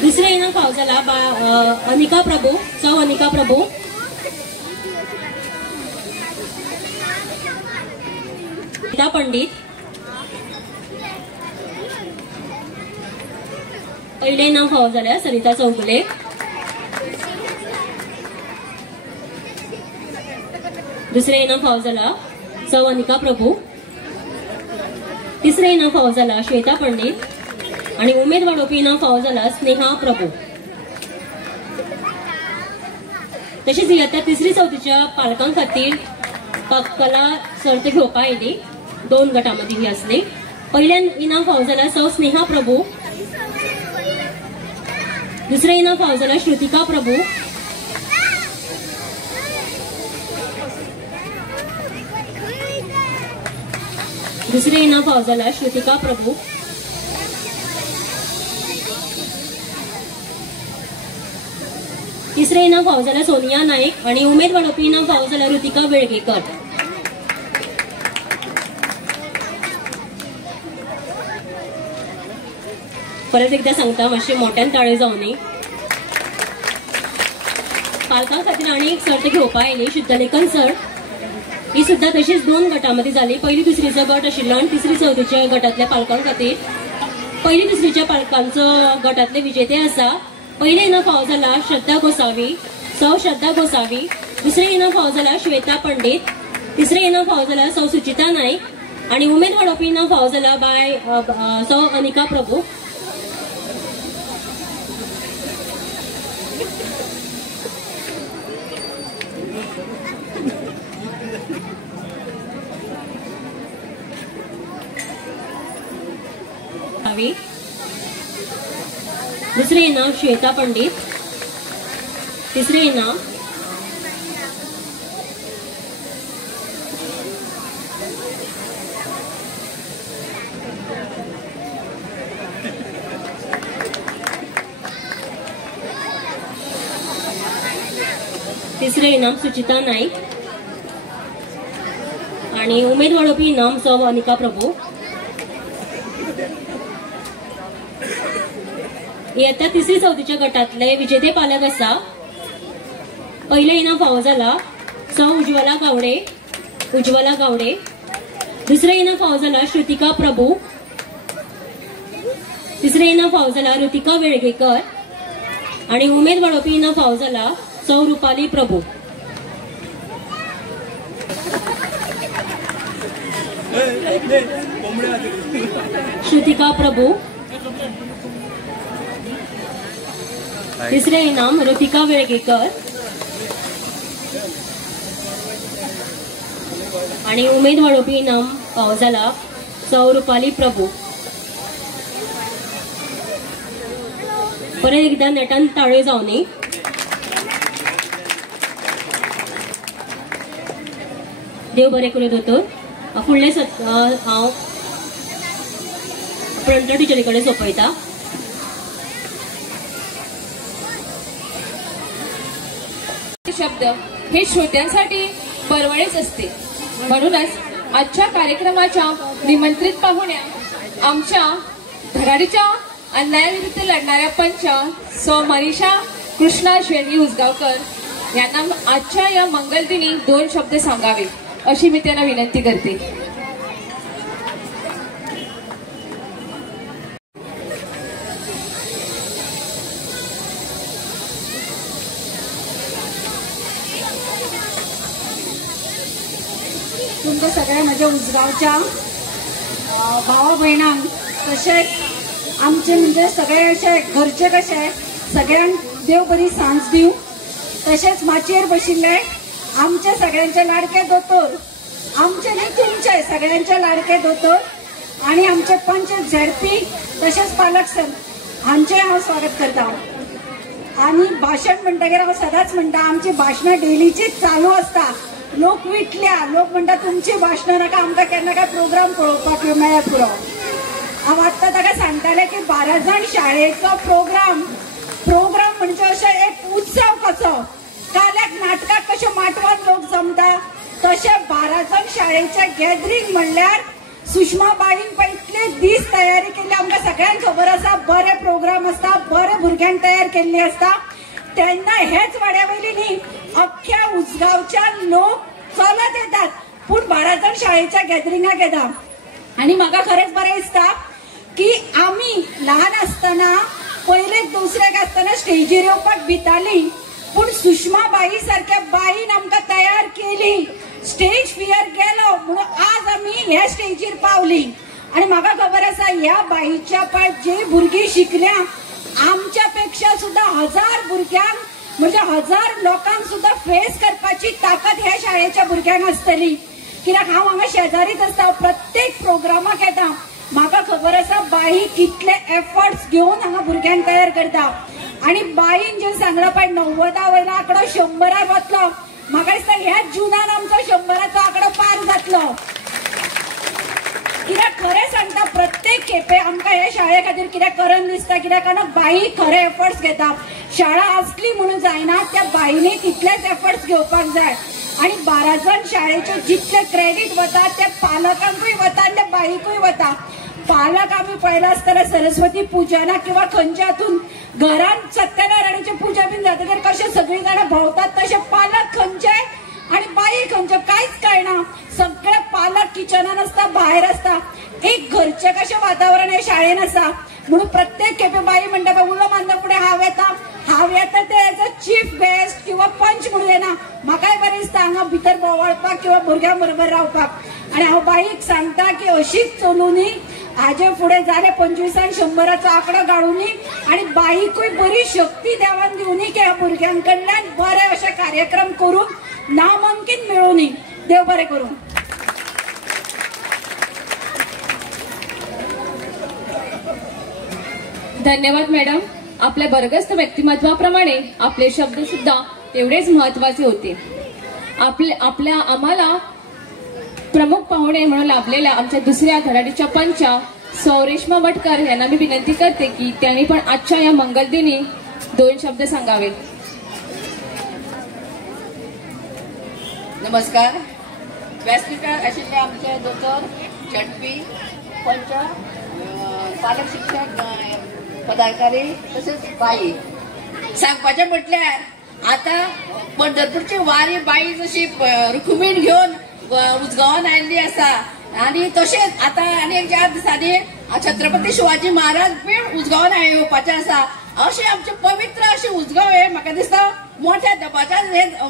दुसरे इनाम फावो जाला अनिका प्रभू, सौ अनिका प्रभू। पंडित। पहिले इनाम फावो जाल्या सरिता चौगुले। दुसरे इनाम फावो जाला सौ अनिका प्रभू। तिसरे इनाम फावो जाला श्वेता पंडित आणि उमेद वाडोवपी इनाम फावो जाला स्नेहा प्रभू। तशीच इयत्ता 3री-4थीच्या पालकां खातीर कला सर्त घेवपा येयली। 2 गटांमध्ये ही असली। पहिल्यान इनाम फावो जाला सौ स्नेहा प्रभू। दुसरे इनाम फावो जाला श्रुतिका प्रभू। दुसरे इनाम फावो जाला श्रुतिका प्रभू। तिसरे इनाम फावो जाला सोनिया नाईक आणि उमेद वाडोवपी इनाम फावो जाला ऋतिका वेळगेकर। परत एकदा सांगता मातशे मोठ्यान ताळे जावनी। पालकां खातीर आनी एक सर्त घेवपा येयली शुद्धलेखन सर्त। ही सुद्धा तशीच 2 गटांमध्ये जाली। 1ली-2रीचो गट आशिल्लो आणि 3री-4थीच्या गटातल्या पालकां खातीर 1ली-2रीच्या पालकांचो गटातले विजेते आसा। पहिले इनाम फावो जाला श्रद्धा गोसावी, सौ श्रद्धा गोसावी। दुसरे इनाम फावो जाला श्वेता पंडित। तिसरे इनाम फावो जाला सौ सुचिता नाईक आणि उमेद वाडोवपी इनाम फावो जाला बाय सौ अनिका प्रभू। दुसरे इनाम श्वेता पंडित। तिसरे इनाम सुचिता नाईक आणि उमेद वाडोवपी इनाम सौ अनिका प्रभू। इयत्ता 3री-4थीच्या गटातले विजेते पालक आसा। पहिले इनाम फावो जाला सौ उज्ज्वला गावडे। दुसरे इनाम फावो जाला श्रुतिका प्रभू। तिसरे इनाम फावो जाला ऋतिका वेळगेकर आणि उमेद वाडोवपी इनाम फावो जाला सौ रुपाली प्रभू। श्रुतिका प्रभू. तिसरे इनाम ऋतिका वेळगेकर. आणि उमेद वाडोवपी इनाम फावो जाला सौ रुपाली प्रभू. परत एकदा नेटान ताळयो जावनी. देव बरें करूं दोतोर. फुडले हांव प्रणता टिचरी कडेन सोंपयता. शब्द हे श्रोत्यांसाठी परवडेच असते. म्हणूनच आजच्या कार्यक्रमाच्या निमंत्रित पाहुण्या आमच्या धडाडीच्या अन्यायाविरुद्ध लढणाऱ्या पंच सौ मनीषा कृष्णा शेळवी उसगावकर यांना आजच्या या मंगलदिनी 2 शब्द सांगावे अशी मी त्यांना विनंती करते. तुमच्या सगळ्या माझ्या उसगावच्या भावा भयणांक तशेंच आमचे म्हणजे सगळे असे घरचे कशे सगळ्यांक देव बरी सांज दिवं. तशेंच माचयेर बशिल्ले आमचे सगळ्यांचे लाडके दोतोर, आमचे न्ही तुमचे सगळ्यांचे लाडके दोतोर आणि आमचे पंच झेडपी तशेंच पालक सर हांचे हांव स्वागत करता. आणि भाशण म्हणटकीर हांव सदांच म्हणटा आमची भाशणां डेलीचीच चालू असता. लोक विटल्या, लोक म्हणटा तुमची भाशणां नाका आमकां केन्ना काय प्रोग्राम पळोवपाक मेळ्ळ्या पुरो. हांव आत्तां ताका सांगतालें की 12 जाण शाळेचो प्रोग्राम म्हणजे अशें एक उत्सव कसो. काल्याक नाटकाक कशें माटवान लोक जमता तशें 12 जाण शाळेचें गॅदरींग म्हणल्यार सुषमाबाईन पळय इतले दीस तयारी केल्ली. आमकां सगळ्यांक खबर आसा बरे प्रोग्राम आसता, बरे भुरग्यांक तयार केल्ली आसता. तेन्ना हेच वाड्यावयली न्ही अख्ख्या उसगांवच्या लोक चलत येतात पूण 12 जाण शाळेच्या गॅदरिंगाक येता. आणि म्हाका खरेंच बरें दिसता की आमी ल्हान आसतना पयलेक दुसरेक आसतना स्टेजीर येवपाक भिताली पूण सुषमाबाई सारख्या बाईन आमकां तयार केली. स्टेज फियर गेलो म्हणून आज आमी ह्या स्टेजीर पावली. आणि म्हाका खबर आसा ह्या बाईच्या पाय जे भुरगीं शिकल्या आमच्या पेक्षा सुद्धा 1000 भुरग्यांक म्हणजे 1000 लोकांक सुद्धा फेस करपाची ताकद ह्या शाळेच्या भुरग्यांक आसतली. कित्याक हांव हांगा शेजारीच आसता, प्रत्येक प्रोग्रामाक येता. म्हाका खबर आसा बाई कितले एफर्ट्स घेवन हांगा भुरग्यांक तयार करता. आणि बाईन जे सांगला पळय 90 वयलो आंकडो 100 वतलो. म्हाका दिसता ह्याच जुनान आमचो 100चो आंकडो पार जातलो. कित्याक खरें सांगता प्रत्येक खेपे आमकां ह्या शाळे खातीर कित्याक करण दिसता कित्याक बाई खरे एफर्ट्स घेता. शाळा आसली म्हणून जायना, त्या बाईंनी तितलेच एफर्ट्स घेवपाक जाय. आणि 12 जाण शाळेचे जितले क्रेडीट वता ते पालकांकूय वता आणि त्या बाईकूय वता. पालक आम्ही पळयला आसतना सरस्वती पुजना किंवा खंयच्या हातून घरांत सत्यनारायणाची पुजा बीन जातकीर कशे सगळीं जाणां भोंवतात तशे पालक खंयचे आणि बाई खंयचे कांयच कळना. सगळे पालक किचनान आसता, भायर आसता. एक घरचे कशें वातावरण हे शाळेन आसा म्हणून प्रत्येक खेपे बाई म्हणटा उलो मारना फुडें हांव येता ते एज अ चीफ गेस्ट किंवा पंच म्हणून येना. म्हाकाय बरें दिसता हांगा भितर भोंवळपाक किंवा भुरग्यां बरोबर रावपाक. आणि हांव बाईक सांगता की अशीच चलुनी हाजे फुडें जाले 25 100चो आंकडो काडुनी आणि बाईकूय बरी शक्ती देवान दिवनी की ह्या भुरग्यां कडल्यान बरे अशे कार्यक्रम करून नामांकीत मेळोनी. देव बरें करूं. धन्यवाद मॅडम. आपल्या बरगस्त व्यक्तिमत्वाप्रमाणे आपले शब्द सुद्धा तेवढेच महत्वाचे होते. आम्हाला प्रमुख पाहुणे म्हणून लाभलेल्या आमच्या दुसऱ्या धडाडीच्या पंचा सौ रेश्मा भटकर यांना मी विनंती करते की त्यांनी पण आजच्या या मंगलदिनी 2 शब्द सांगावे. नमस्कार. व्यासपीठार आशिल्ले आमचे दोतोर झडपी पंच पालक शिक्षक पदाधिकारी तसेच बाई सांगपाचे म्हटल्यार आता पंढरपूरची वारी बाई जशी रुक्मिणी घेऊन उजगावान आयिल्ली आसा आणि तशेंच आता आनी 4 दिसांनी छत्रपती शिवाजी महाराज बीन उजगावान येवपाचे आसा. अशें आमचे पवित्र अशें उजगाव हे म्हाका दिसता मोठ्या दबाच्या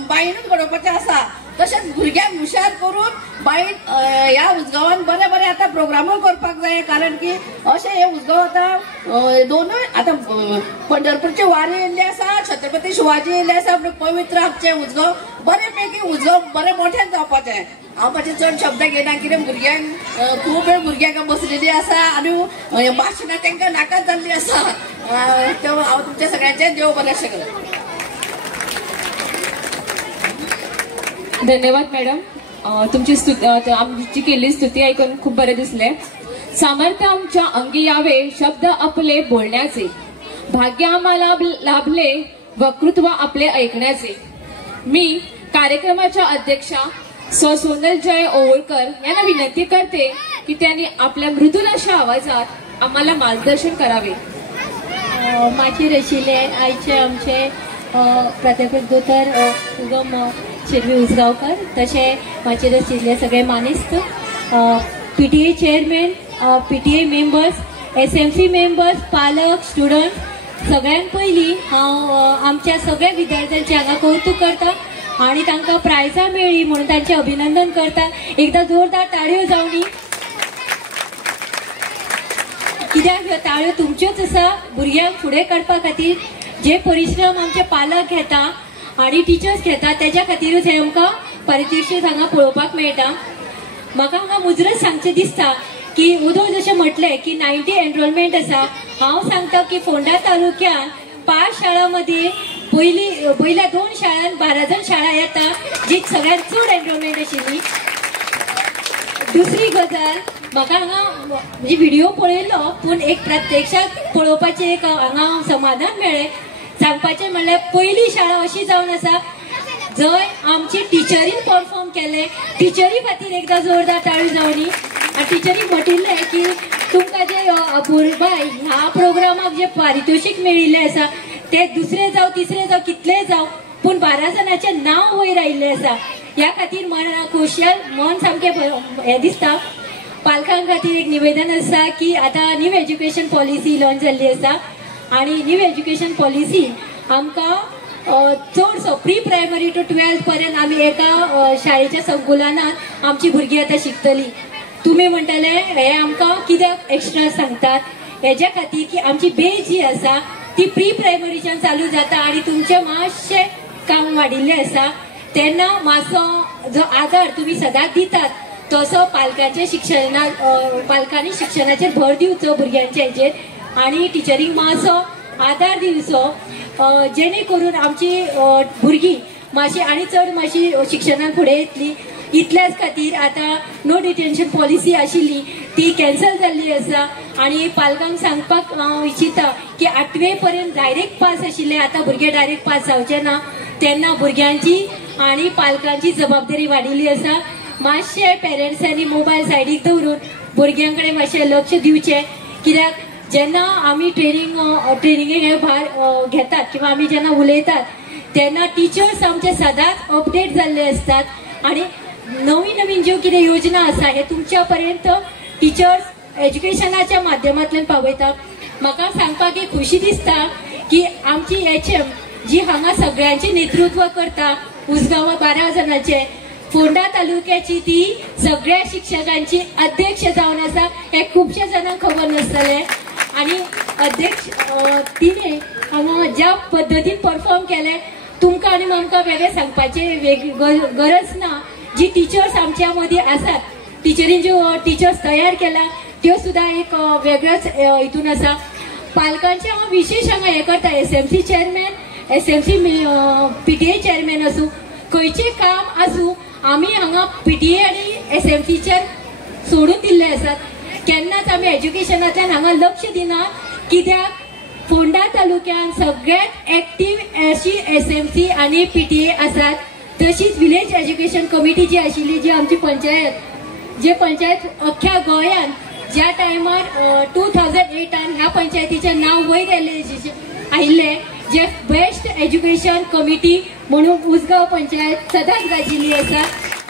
बाईनूच घडोवपाचें आसा. तशेंच भुरग्यांक हुशार करून मागीर ह्या उजगांवान बरे बरे आता प्रोग्रामूय करपाक जाय, कारण की अशें हे उजगांव आता दोनूय आता पंढरपूरचे वारी येयल्ले आसा, छत्रपती शिवाजी येयल्ले आसा, पवित्र आमचे उजगांव बरे पैकी उजगांव बरे मोठ्यान जावपाचें. हांव मातशें चड शब्द घेयना, कितें भुरग्यांक खूब वेळ भुरग्यांक बसलेली आसा आनी भाशणां तांकां नाकाच जाल्ली आसा. हांव तुमच्या सगळ्यांचें देव बरेंशें करूं. धन्यवाद मॅडम. तुमची आमची केलेली स्तुती ऐकून खूप बरे दिसले. सामर्थ्य आमच्या अंगी यावे शब्द आपले बोलण्याचे, भाग्य आम्हाला लाभले वक्तृत्व आपले ऐकण्याचे. मी कार्यक्रमाच्या अध्यक्षा सौ सोनल जय ओवळकर यांना विनंती करते की त्यांनी आपल्या मृदुल अशा आवाजात आम्हाला मार्गदर्शन करावे. माचीर आशिल्ले आयचे आमचे प्राध्यापक दोतर उगम शेणवी उसगांवकर, तशें माचीर आशिल्ले सगळे मानेस्त PTA chairman, PTA members, SMC members, पालक, स्टुडंट, सगळ्यांत पयलीं हांव आमच्या सगळ्या विद्यार्थ्यांचे हांगा कौतुक करता आणि तांकां प्रायजां मेळ्ळी म्हणून तांचे अभिनंदन करता. एकदा जोरदार ताळयो जावनी, कित्याक ह्यो ताळयो तुमच्योच आसा भुरग्यांक फुडें काडपा खातीर. जे परिश्रम आमचे पालक घेता आणि टिचर्स घेता त्याच्या खातीरूच हे आमकां पारितोषीक हांगा पळोवपाक मेळटा. म्हाका हांगा मुजरत सांगचें दिसता की उदो जशें म्हटलें की 90 एनरोलमेंट आसा. हांव सांगता की फोंडा तालुक्यान 5 शाळांमध्ये पयल्या 2 शाळांत 12 जण शाळा येता, जी सगळ्यांत चड एनरोलमेंट आशिल्ली. दुसरी गजाल, म्हाका हांगा म्हणजे व्हिडिओ पळयलो पूण एक प्रत्यक्षात पळोवपाचें एक हांगा समाधान मेळ्ळें. सांगपाचें म्हणल्यार पयली शाळा अशी जावन आसा जंय आमची टिचरीन परफॉर्म केले. टिचरी खातीर एकदा जोरदार ताळी जावनी. आनी टिचरीक म्हटिल्लें की तुमकां जे भुरबाय ह्या प्रोग्रामाक जे पारितोषीक मेळिल्लें आसा ते दुसरे जावं तिसरे जावं कितलेय जावं पूण 12 जणांचें नांव वयर आयिल्लें आसा. ह्या खातीर खोशयाल मन सामकें हें दिसता. पालकां खातीर एक निवेदन आसा की आतां न्यू एज्युकेशन पॉलिसी लॉन्च जाल्ली आसा आणि न्यू एज्युकेशन पॉलिसी आमकां चडसो प्री प्रायमरी टू 12th पर्यंत आमी एका शाळेच्या संकुलानात आमची भुरगीं आतां शिकतली. तुमी म्हणटले हे आमकां कित्याक एक्स्ट्रा सांगतात, हेज्या खातीर की आमची बेस जी आसा ती प्री प्रायमरीच्यान चालू जाता आणि तुमचें मातशें काम वाडिल्लें आसा. तेन्ना मातसो जो आदार तुमी सदांच दितात तसो पालकांच्या पालकांनी शिक्षणाचेर भर दिवचो भुरग्यांच्या हेचेर आणि टिचरींक मातसो आदार दिवचो, जेणे करून आमची भुरगीं मातशी आनी चड मातशी शिक्षणान फुडें येतली. इतल्याच खातीर आतां नो डिटेन्शन पॉलिसी आशिल्ली ती कॅन्सल जाल्ली आसा आणि पालकांक सांगपाक हांव इच्छिता की 8वे पर्यंत डायरेक्ट पास आशिल्ले आतां भुरगे डायरेक्ट पास जावचे ना. तेन्ना भुरग्यांची आणि पालकांची जबाबदारी वाडिल्ली आसा. मातशे पेरेंट्सांनी मोबायल सायडीक दवरून भुरग्यां कडेन मातशें लक्ष दिवचें. कित्याक जेन्ना आमी ट्रेनिंगेक भायर घेतात किंवा आमी जेन्ना उलयतात तेन्ना टिचर्स आमचे सदांच अपडेट जाल्ले आसतात आणि नवीन नवीन ज्यो कितें योजना आसा हे तुमच्या पर्यंत टिचर्स एज्युकेशनाच्या माध्यमांतल्यान पावयता. म्हाका सांगपाक एक खुशी दिसता की आमची HM जी हांगा सगळ्यांचे नेतृत्व करता उसगांव 12 जणांचे, फोंडा तालुक्याची ती सगळ्या शिक्षकांची अध्यक्ष जावन आसा. हे खुबशे जाणांक खबर नासतलें आणि अध्यक्ष तिने हांगा ज्या पद्दतीन परफॉर्म केले तुमकां आनी आमकां वेगळें सांगपाची गरज ना. जी टीचर्स आमच्या मदीं आसात, टिचरीन ज्यो टीचर्स तयार केला त्यो सुद्धा एक वेगळ्याच हितून आसा. पालकांचे हांव विशेष हांगा हें करता, SMC chairman, SMC PTA chairman आसूं, खंयचें काम आसूं आमी हांगा PTA आनी SMCचेर सोडून दिल्ले आसात. केन्नाच आमी एज्युकेशनांतल्यान हांगा लक्ष दिना. कित्याक फोंडा तालुक्यान सगळ्यात एक्टीव अशी SMC आनी PTA आसात. तशीच विलेज एज्युकेशन कमिटी जी आशिल्ली, जी आमची पंचायत अख्ख्या गोंयान ज्या टायमार 2008 ह्या पंचायतीचें नांव वयर आयिल्लें, जे बेस्ट एज्युकेशन कमिटी म्हणून उसगांव पंचायत सदांच गाजिल्ली आसा.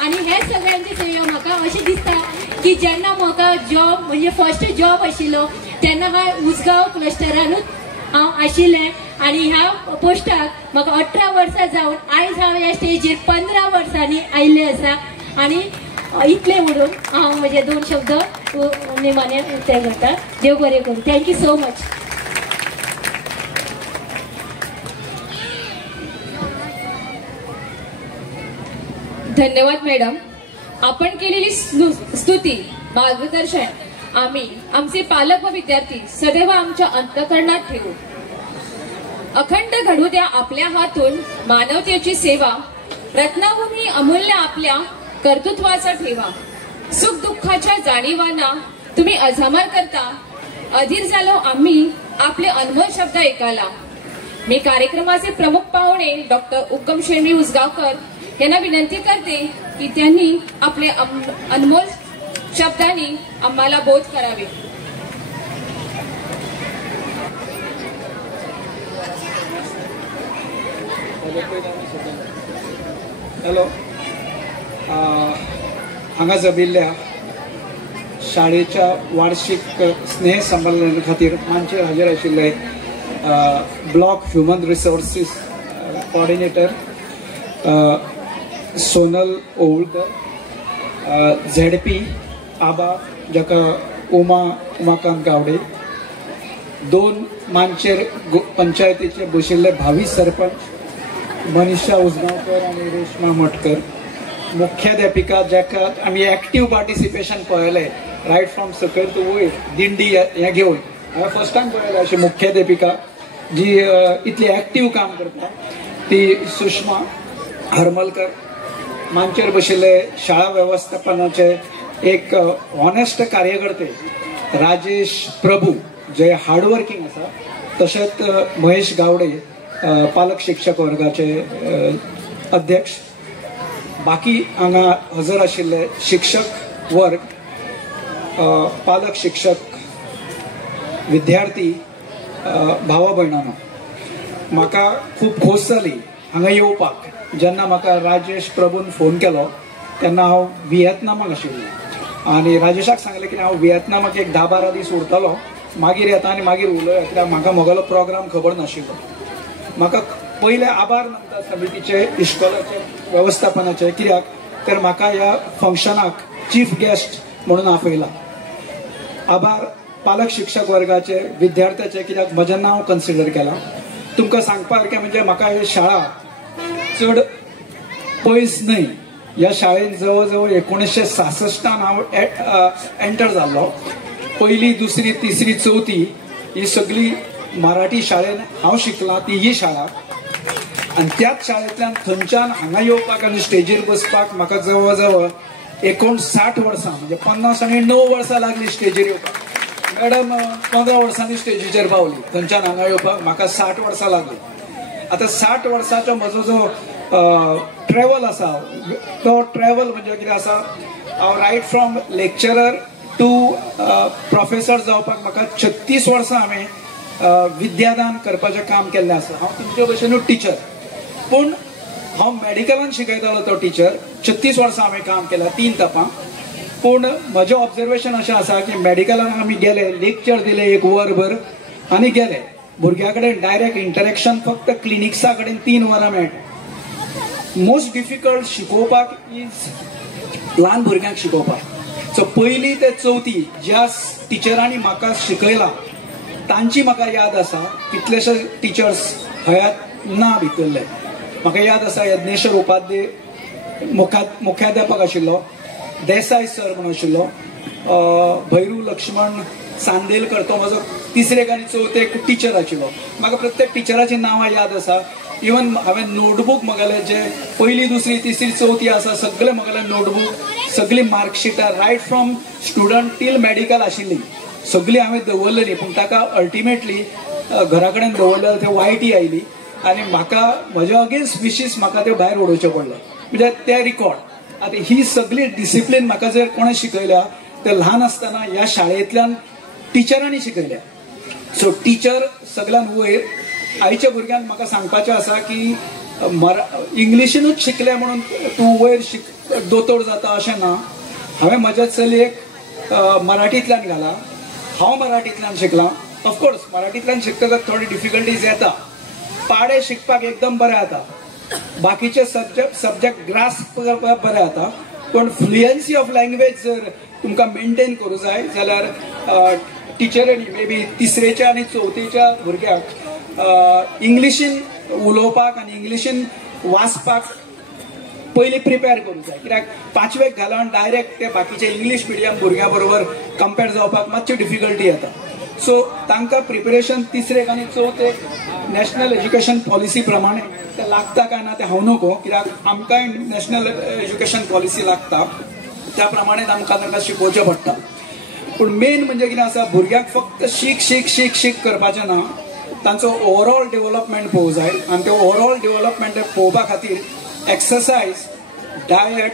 आणि हे सगळ्यांचे श्रेय म्हाका अशें दिसता की जेन्ना म्हाका जॉब म्हणजे फर्स्ट जॉब आशिल्लो तेन्ना हांव उसगांव क्लस्टरानूच हांव आशिल्लें आणि ह्या पोस्टाक म्हाका 18 वर्सां जावन आयज हांव ह्या स्टेजीर 15 वर्सांनी आयिल्ले आसा आणि इतले म्हणून हांव म्हजे 2 शब्द निमाणे ते करता. देव बरें करूं. Thank you so much. धन्यवाद मॅडम. आपण केलेली स्तुती मार्गदर्शन आम्ही आमचे पालक व विद्यार्थी सदैव आमच्या अंतःकरणात ठेवू. अखंड घडू द्या आपल्या हातून मानवतेची सेवा. रत्नाहून ही अमूल्य आपल्या कर्तृत्वाचा ठेवा. सुख दुःखाच्या जाणीवांना तुम्ही अजामर करता. अधीर झालो आम्ही आपले अनमोल शब्द ऐकायला. मी कार्यक्रमाचे प्रमुख पाहुणे डॉक्टर उगम शेणवी उसगावकर यांना विनंती करते की त्यांनी आपले अनमोल शब्दांनी आम्हाला बोध करावे. हॅलो. हांगा जमिल्ल्या शाळेच्या वार्षिक स्नेह संमेलना खातीर मांचेर हजर आशिल्ले block human resources coordinator Sonal Owalkar, ZP आबा जाका उमाकांत गावडे, 2 मांचेर पंचायतीचे बशिल्ले भावी सरपंच मनीषा उसगांवकर आणि रेश्मा मटकर, मुख्याध्यापिका जाका आमी एक्टिव्ह पार्टिसिपेशन पळयले रायट फ्रॉम सकयल टू वयर दिंडी हे घेवन. हांवें फर्स्ट टायम पळयलें अशी मुख्याध्यापिका जी इतली एक्टिव्ह काम करता ती सुषमा हरमलकर. मांचेर बशिल्ले शाळा वेवस्थापनाचे एक ऑनेस्ट कार्यकर्ते राजेश प्रभू जे हार्डवर्किंग आसा. तशेंच महेश गावडे पालक शिक्षक वर्गाचे अध्यक्ष. बाकी हांगा हजर आशिल्ले शिक्षक वर्ग, पालक शिक्षक, विद्यार्थी, भावा भयणांनो, म्हाका खूब खोस जाली हांगा येवपाक. जेन्ना म्हाका राजेश प्रभून फोन केलो तेन्ना हांव व्हिएतनामाक आशिल्लो आनी राजेशाक सांगलें की हांव व्हिएतनामाक एक 10-12 दीस उरतलो, मागीर येता आनी मागीर उलया, कित्याक म्हाका म्हगेलो प्रोग्राम खबर नाशिल्लो. म्हाका पयले आभार मानता समितीचे इश्कोलाचे वेवस्थापनाचे, कित्याक तर म्हाका ह्या फंक्शनाक चीफ गेस्ट म्हणून आपयला. आभार पालक शिक्षक वर्गाचे, विद्यार्थ्याचे, कित्याक म्हजें नांव कन्सिडर केलां. तुमकां सांगपा सारकें म्हणजे म्हाका ही शाळा चड पयस न्हय. ह्या शाळेन जवळ जवळ 1966 हांव एंटर जाल्लो. 1ली, 2री, 3री, 4थी ही सगळी मराठी शाळेन हांव शिकलां ती ही शाळा. आनी त्याच शाळेंतल्यान थंयच्यान हांगा येवपाक आनी स्टेजीर बसपाक म्हाका जवळ जवळ 59 वर्सां म्हणजे 59 वर्सां लागली स्टेजीर येवपाक. मॅडम 15 वर्सांनी स्टेजीचेर पावली. थंयच्यान हांगा येवपाक म्हाका 60 वर्सां लागली. आता 60 वर्सांचो म्हजो जो ट्रॅव्हल आसा तो ट्रॅव्हल म्हणजे कितें आसा, हांव right from lecturer to professor जावपाक म्हाका 36 वर्सां हांवें विद्यादान करपाचें काम केल्लें आसा. हांव तुमचे भशेनूच टिचर, पूण हांव मेडिकलान शिकयतालो तो टिचर. 36 वर्सां हांवें काम केलां 3 तपां. पूण म्हजें ऑब्जर्वेशन अशें आसा की मेडिकलान आमी गेले, लेक्चर दिले 1 वरभर आनी गेले. भुरग्या कडेन डायरेक्ट इंटरेक्शन फक्त क्लिनिक्सा कडेन 3 वरां मेळटा. मोस्ट डिफिकल्ट शिकोवपाक इज ल्हान भुरग्यांक शिकोवपाक. सो 1ली ते 4थी ज्या टिचरांनी म्हाका शिकयलां तांची म्हाका याद आसा. कितलेशे टिचर्स हयात ना भितरले. म्हाका याद आसा यज्ञेश्वर उपाध्याय मुख्याध्यापक आशिल्लो, देसाई सर म्हणून आशिल्लो, भैरू लक्ष्मण सांदेलकर तो म्हजो 3रेक आनी 4थेक टिचर आशिल्लो. म्हाका प्रत्येक टिचराची नांवां याद आसा. इवन हांवें नोटबूक म्हगेलें जे 1ली, 2री, 3री, 4थी आसा सगळे म्हगेलें नोटबूक, सगळी मार्कशिटां right from student till medical आशिल्ली सगळी हांवें दवरलेली. पूण ताका अल्टिमेटली घरा कडेन दवरलें थंय वायटी आयली आनी म्हाका म्हज्या अगेन्स्ट विशीस म्हाका त्यो भायर उडोवचें पडलें. म्हणजे ते रिकॉर्ड. आतां ही सगळी डिसिप्लीन म्हाका जर कोणें शिकयल्या ते ल्हान आसतना ह्या शाळेंतल्यान टिचरांनी शिकयल्या. सो टिचर सगळ्यान वयर. आयच्या भुरग्यांक म्हाका सांगपाचें आसा की इंग्लिशीनूच शिकले म्हणून तूं वयर दोतोर जाता अशें ना. हांवें म्हज्या चलयेक मराठींतल्यान घाला. हांव मराठींतल्यान शिकलां. ऑफकोर्स मराठींतल्यान शिकतकच थोडी डिफिकल्टीज येता, पाडे शिकपाक एकदम बरें जाता, बाकीचे सब्जेक्ट ग्रास्प करपाक बरें जाता, पण फ्लुएन्सी ऑफ लँग्वेज जर तुमकां मेंटेन करूं जाय जाल्यार टिचरांनी मे बी 3ऱ्या आनी 4थीच्या भुरग्यांक इंग्लिशीन उलोवपाक आनी इंग्लिशीन वाचपाक पयलीं प्रिपेर करूंक जाय, कित्याक 5वेक घालून डायरेक्ट ते बाकीचे इंग्लीश मिडियम भुरग्यां बरोबर कंपेर जावपाक मातशी डिफिकल्टी येता. सो तांकां प्रिपरेशन 3ऱ्याक आनी 4थेक नॅशनल एज्युकेशन पॉलिसी प्रमाणे ते लागता काय ना ते हांव नको, कित्याक आमकांय नॅशनल एज्युकेशन पॉलिसी लागता, त्या प्रमाणेच आमकां तांकां शिकोवचें पडटा. पूण मेन म्हणजे कितें आसा, भुरग्यांक फक्त शीक शीक शीक शीक करपाचें ना, तांचो ओवरऑल डेव्हलपमेंट पळोवंक जाय. आनी ते ओवरऑल डेव्हलपमेंट पळोवपा खातीर एक्सरसाइज, डायट,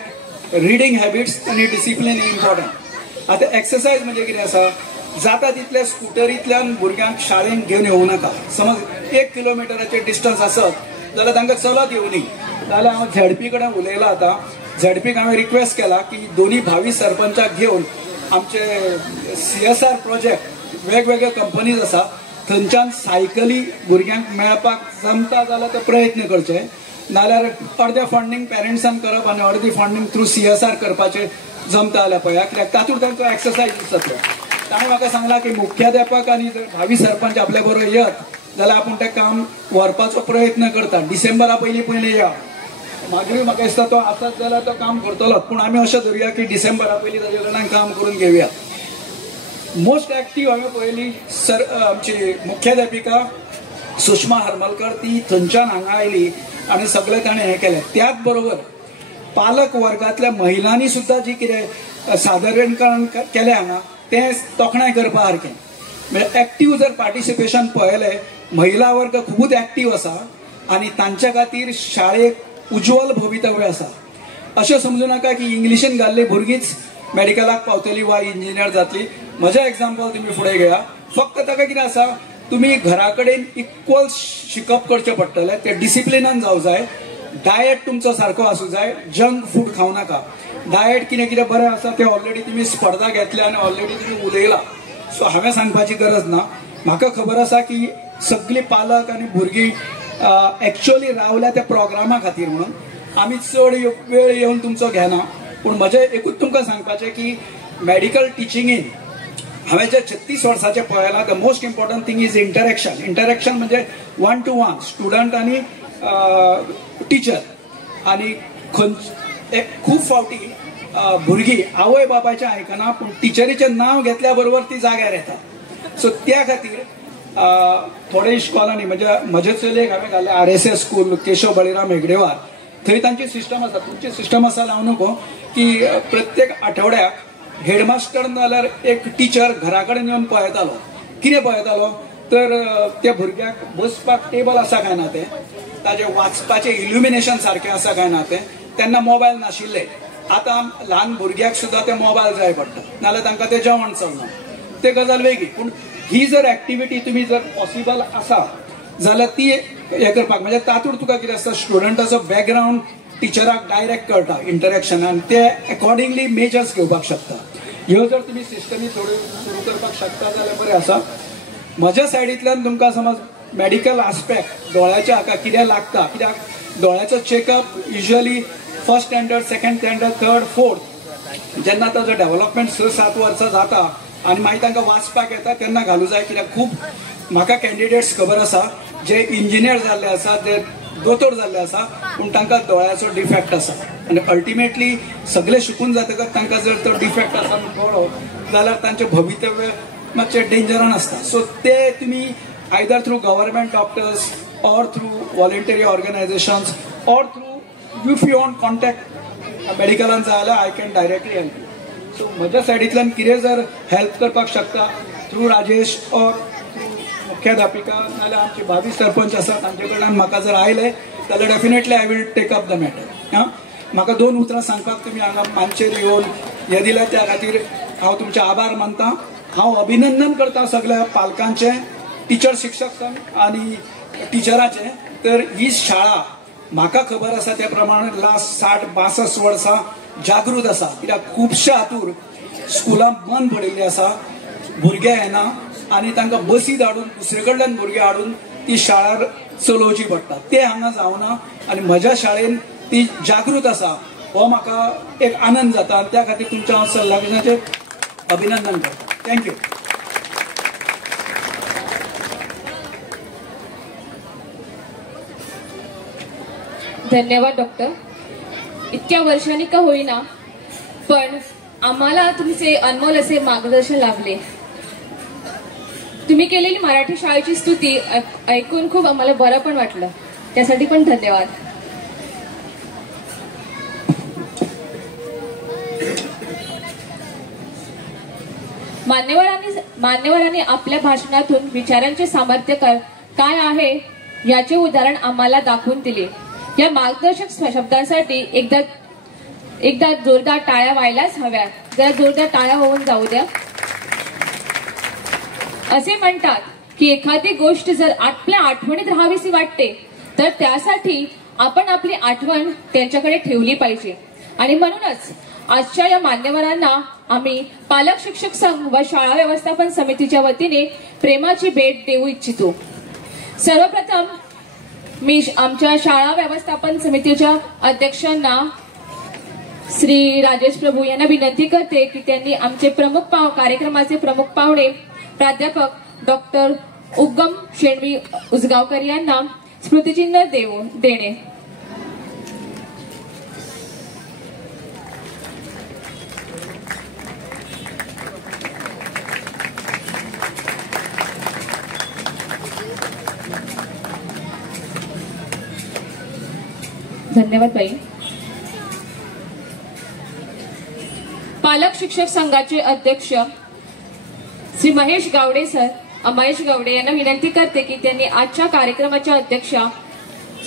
रिडींग हॅबिट्स आनी डिसिप्लीन इम्पॉर्टंट. आतां एक्सरसाइज म्हणजे कितें आसा, जाता तितल्या स्कुटरींतल्यान भुरग्यांक शाळेंत घेवन येवं नाका. समज 1 किलोमिटराचें डिस्टन्स आसत जाल्यार तांकां चलत येवनी. जाल्यार हांव झेडपी कडेन उलयलां. आतां झेडपीक हांवें रिक्वेस्ट केला की दोनी भावी सरपंचाक घेवन आमचे CSR प्रोजेक्ट वेगवेगळे कंपनीज आसा थंयच्यान सायकली भुरग्यांक मेळपाक जमता जाल्यार ते प्रयत्न करचे, नाल्यार अर्दें फंडींग पेरंट्सान करप आनी अर्दें फंडींग थ्रू CSR करपाचें जमता जाल्यार पळया, कित्याक तातूंत तांकां एक्सरसाइज जातलो. ताणें म्हाका सांगलां की मुख्याध्यापक आनी जर भावी सरपंच आपल्या बरोबर येत जाल्यार आपूण तें काम व्हरपाचो प्रयत्न करता. डिसेंबरा पयलीं या. मागीर म्हाका दिसता तो आसत जाल्यार तो काम करतलो, पूण आमी अशें धरुया की डिसेंबरा पयलीं ताजे कडल्यान काम करून घेवया. मोस्ट एक्टीव हांवें पळयली आमची मुख्याध्यापिका सुषमा हरमलकर, ती थंयच्यान हांगा आयली आनी सगळें ताणें हें केलें. त्याच बरोबर पालक वर्गांतल्या महिलांनी सुद्दां जी कितें सादरीकरण केलें हांगा तें तोखणाय करपा सारकें. म्हणजे एक्टीव जर पार्टिसिपेशन पळयलें, महिला वर्ग खूबच एक्टीव आसा आनी तांच्या खातीर शाळेक उज्वल भवितव्य आसा. अशें समजूं नाका की इंग्लिशीन घाल्ली भुरगींच मेडिकलाक पावतली वा इंजिनियर जातली. म्हजें एग्जाम्पल तुमी फुडें घेया. फक्त ताका कितें आसा, तुमी घरा कडेन इक्वल शिकप करचें पडटलें, तें डिसिप्लिनान जावं जाय. डायट तुमचो सारको आसूं जाय, जंक फूड खावं नाका. डायट कितें कितें बरें आसा तें ऑलरेडी तुमी स्पर्धा घेतल्या आनी ऑलरेडी तुमी उलयला. सो हांवें सांगपाची गरज ना. म्हाका खबर आसा की सगळीं पालक आनी भुरगीं एक्चुअली रावल्या त्या प्रोग्रामा खातीर म्हणून. आमी चड वेळ येवन तुमचो घेना, पूण म्हजें एकूच तुमकां सांगपाचें की मेडिकल टिचिंगीन हांवें जे 36 वर्सांचे पळयलां, the most important thing is interaction. Interaction म्हणजे 1 to 1 स्टुडंट आनी टिचर. आनी खूब फावटी भुरगीं आवय बापायचें आयकना, पूण टिचरीचें नांव घेतल्या बरोबर ती जाग्यार येता. सो त्या खातीर थोडे इश्कॉलांनी म्हजे चलयेक हांवें घाल्लें RSS स्कूल केशव बळीराम हेगडेवार. थंय तांची सिस्टम आसा, तुमची सिस्टम आसा लावं नको, की प्रत्येक आठवड्याक हेडमास्टर नाल्यार एक टिचर घरा कडेन येवन पळयतालो. कितें पळयतालो तर त्या भुरग्याक बसपाक टेबल आसा काय ना तें, ताजें वाचपाचें इल्युमिनेशन सारकें आसा काय ना तें. तेन्ना मोबायल नाशिल्ले. आतां ल्हान भुरग्याक सुद्दां ते मोबायल जाय पडटा, नाल्यार तांकां तें जेवण चलना. ते गजाल वेगळी. पूण ही जर एक्टिविटी तुमी जर पॉसिबल आसा जाल्यार ती हें करपाक, म्हणजे तातूंत तुका कितें आसता, स्टुडंटाचो बॅकग्रावंड टिचराक डायरेक्ट कळटा इंटरेक्शन, आनी ते अकॉर्डिंगली मेजर्स घेवपाक शकता. ह्यो जर तुमी सिस्टमी थोड्यो सुरू करपाक शकता जाल्यार बरें आसा. म्हज्या सायडींतल्यान तुमकां समज मेडिकल आस्पेक्ट दोळ्याच्या हाका कितें लागता, कित्याक दोळ्याचो checkup usually first standard, second standard, third, fourth जेन्ना ताजो डेव्हलपमेंट 6-7 वर्सां जाता आनी मागीर तांकां वाचपाक येता तेन्ना घालूं जाय. कित्याक खूब म्हाका कॅन्डिडेट्स खबर आसा जे इंजिनियर जाल्ले आसा, जे दोतोर जाल्ले आसा, पूण तांकां दोळ्याचो डिफेक्ट आसा. आनी अल्टिमेटली सगळे शिकून जातकच तांकां जर तो डिफेक्ट आसा म्हूण कळ्ळो जाल्यार तांचें भवितव्य मातशें डेंजरान आसता. सो ते तुमी either through government doctors or through voluntary organizations or through if you want contact medical जाल्यार I can directly help you. So म्हज्या सायडींतल्यान कितें जर हेल्प करपाक शकता थ्रू राजेश or मुख्याध्यापिका नाल्यार आमचे भावी सरपंच आसा तांचे कडल्यान म्हाका जर आयले जाल्यार definitely I will take up the matter. म्हाका 2 उतरां सांगपाक तुमी हांगा मानशेर येवन हे दिल्या त्या खातीर हांव तुमचे आभार मानतां. हांव अभिनंदन करतां सगळ्या पालकांचें, टिचर शिक्षक संघ आनी टिचरांचें. तर ही शाळा म्हाका खबर आसा त्या प्रमाणे लास्ट 60-62 वर्सां जागृत आसा. कित्याक खुबशे हातूर स्कुलां बंद पडिल्ली आसा, भुरगे येना आनी तांकां बसी धाडून दुसरे कडल्यान भुरगे हाडून ती शाळा चलोवची पडटा ते हांगा जावना आनी म्हज्या शाळेन ती जागृत आसा हो म्हाका एक आनंद जाता आनी त्या खातीर तुमच्या हांव सल्लागाराचें अभिनंदन करता. थँक्यू. धन्यवाद डॉक्टर. इतक्या वर्षांनी का होईना पण आम्हाला तुमचे अनमोल असे मार्गदर्शन लाभले. तुम्ही केलेली मराठी शाळेची स्तुती ऐकून खूप आम्हाला बरं पण वाटलं. त्यासाठी पण धन्यवाद. मान्यवरांनी आपल्या भाषणातून विचारांचे सामर्थ्य काय आहे याचे उदाहरण आम्हाला दाखवून दिले. या मार्गदर्शक शब्दांसाठी एकदा जोरदार टाळ्या व्हायलाच हव्यात. जरा जोरदार टाळ्या होऊन जाऊ द्या. असे म्हणतात की एखादी गोष्ट जर आपल्या आठवणीत राहावीशी वाटते तर त्यासाठी आपण आपली आठवण त्यांच्याकडे ठेवली पाहिजे. आणि म्हणूनच आजच्या या मान्यवरांना आम्ही पालक शिक्षक संघ व शाळा व्यवस्थापन समितीच्या वतीने प्रेमाची भेट देऊ इच्छितो. सर्वप्रथम मी आमच्या शाळा व्यवस्थापन समितीच्या अध्यक्षांना श्री राजेश प्रभू यांना विनंती करते की त्यांनी आमचे कार्यक्रमाचे प्रमुख पाहुणे प्राध्यापक डॉक्टर उगम शेणवी उसगावकर यांना स्मृतिचिन्ह देणे. धन्यवाद बाई. पालक शिक्षक संघाचे अध्यक्ष श्री महेश गावडे यांना विनंती करते की त्यांनी आजच्या कार्यक्रमाच्या अध्यक्षा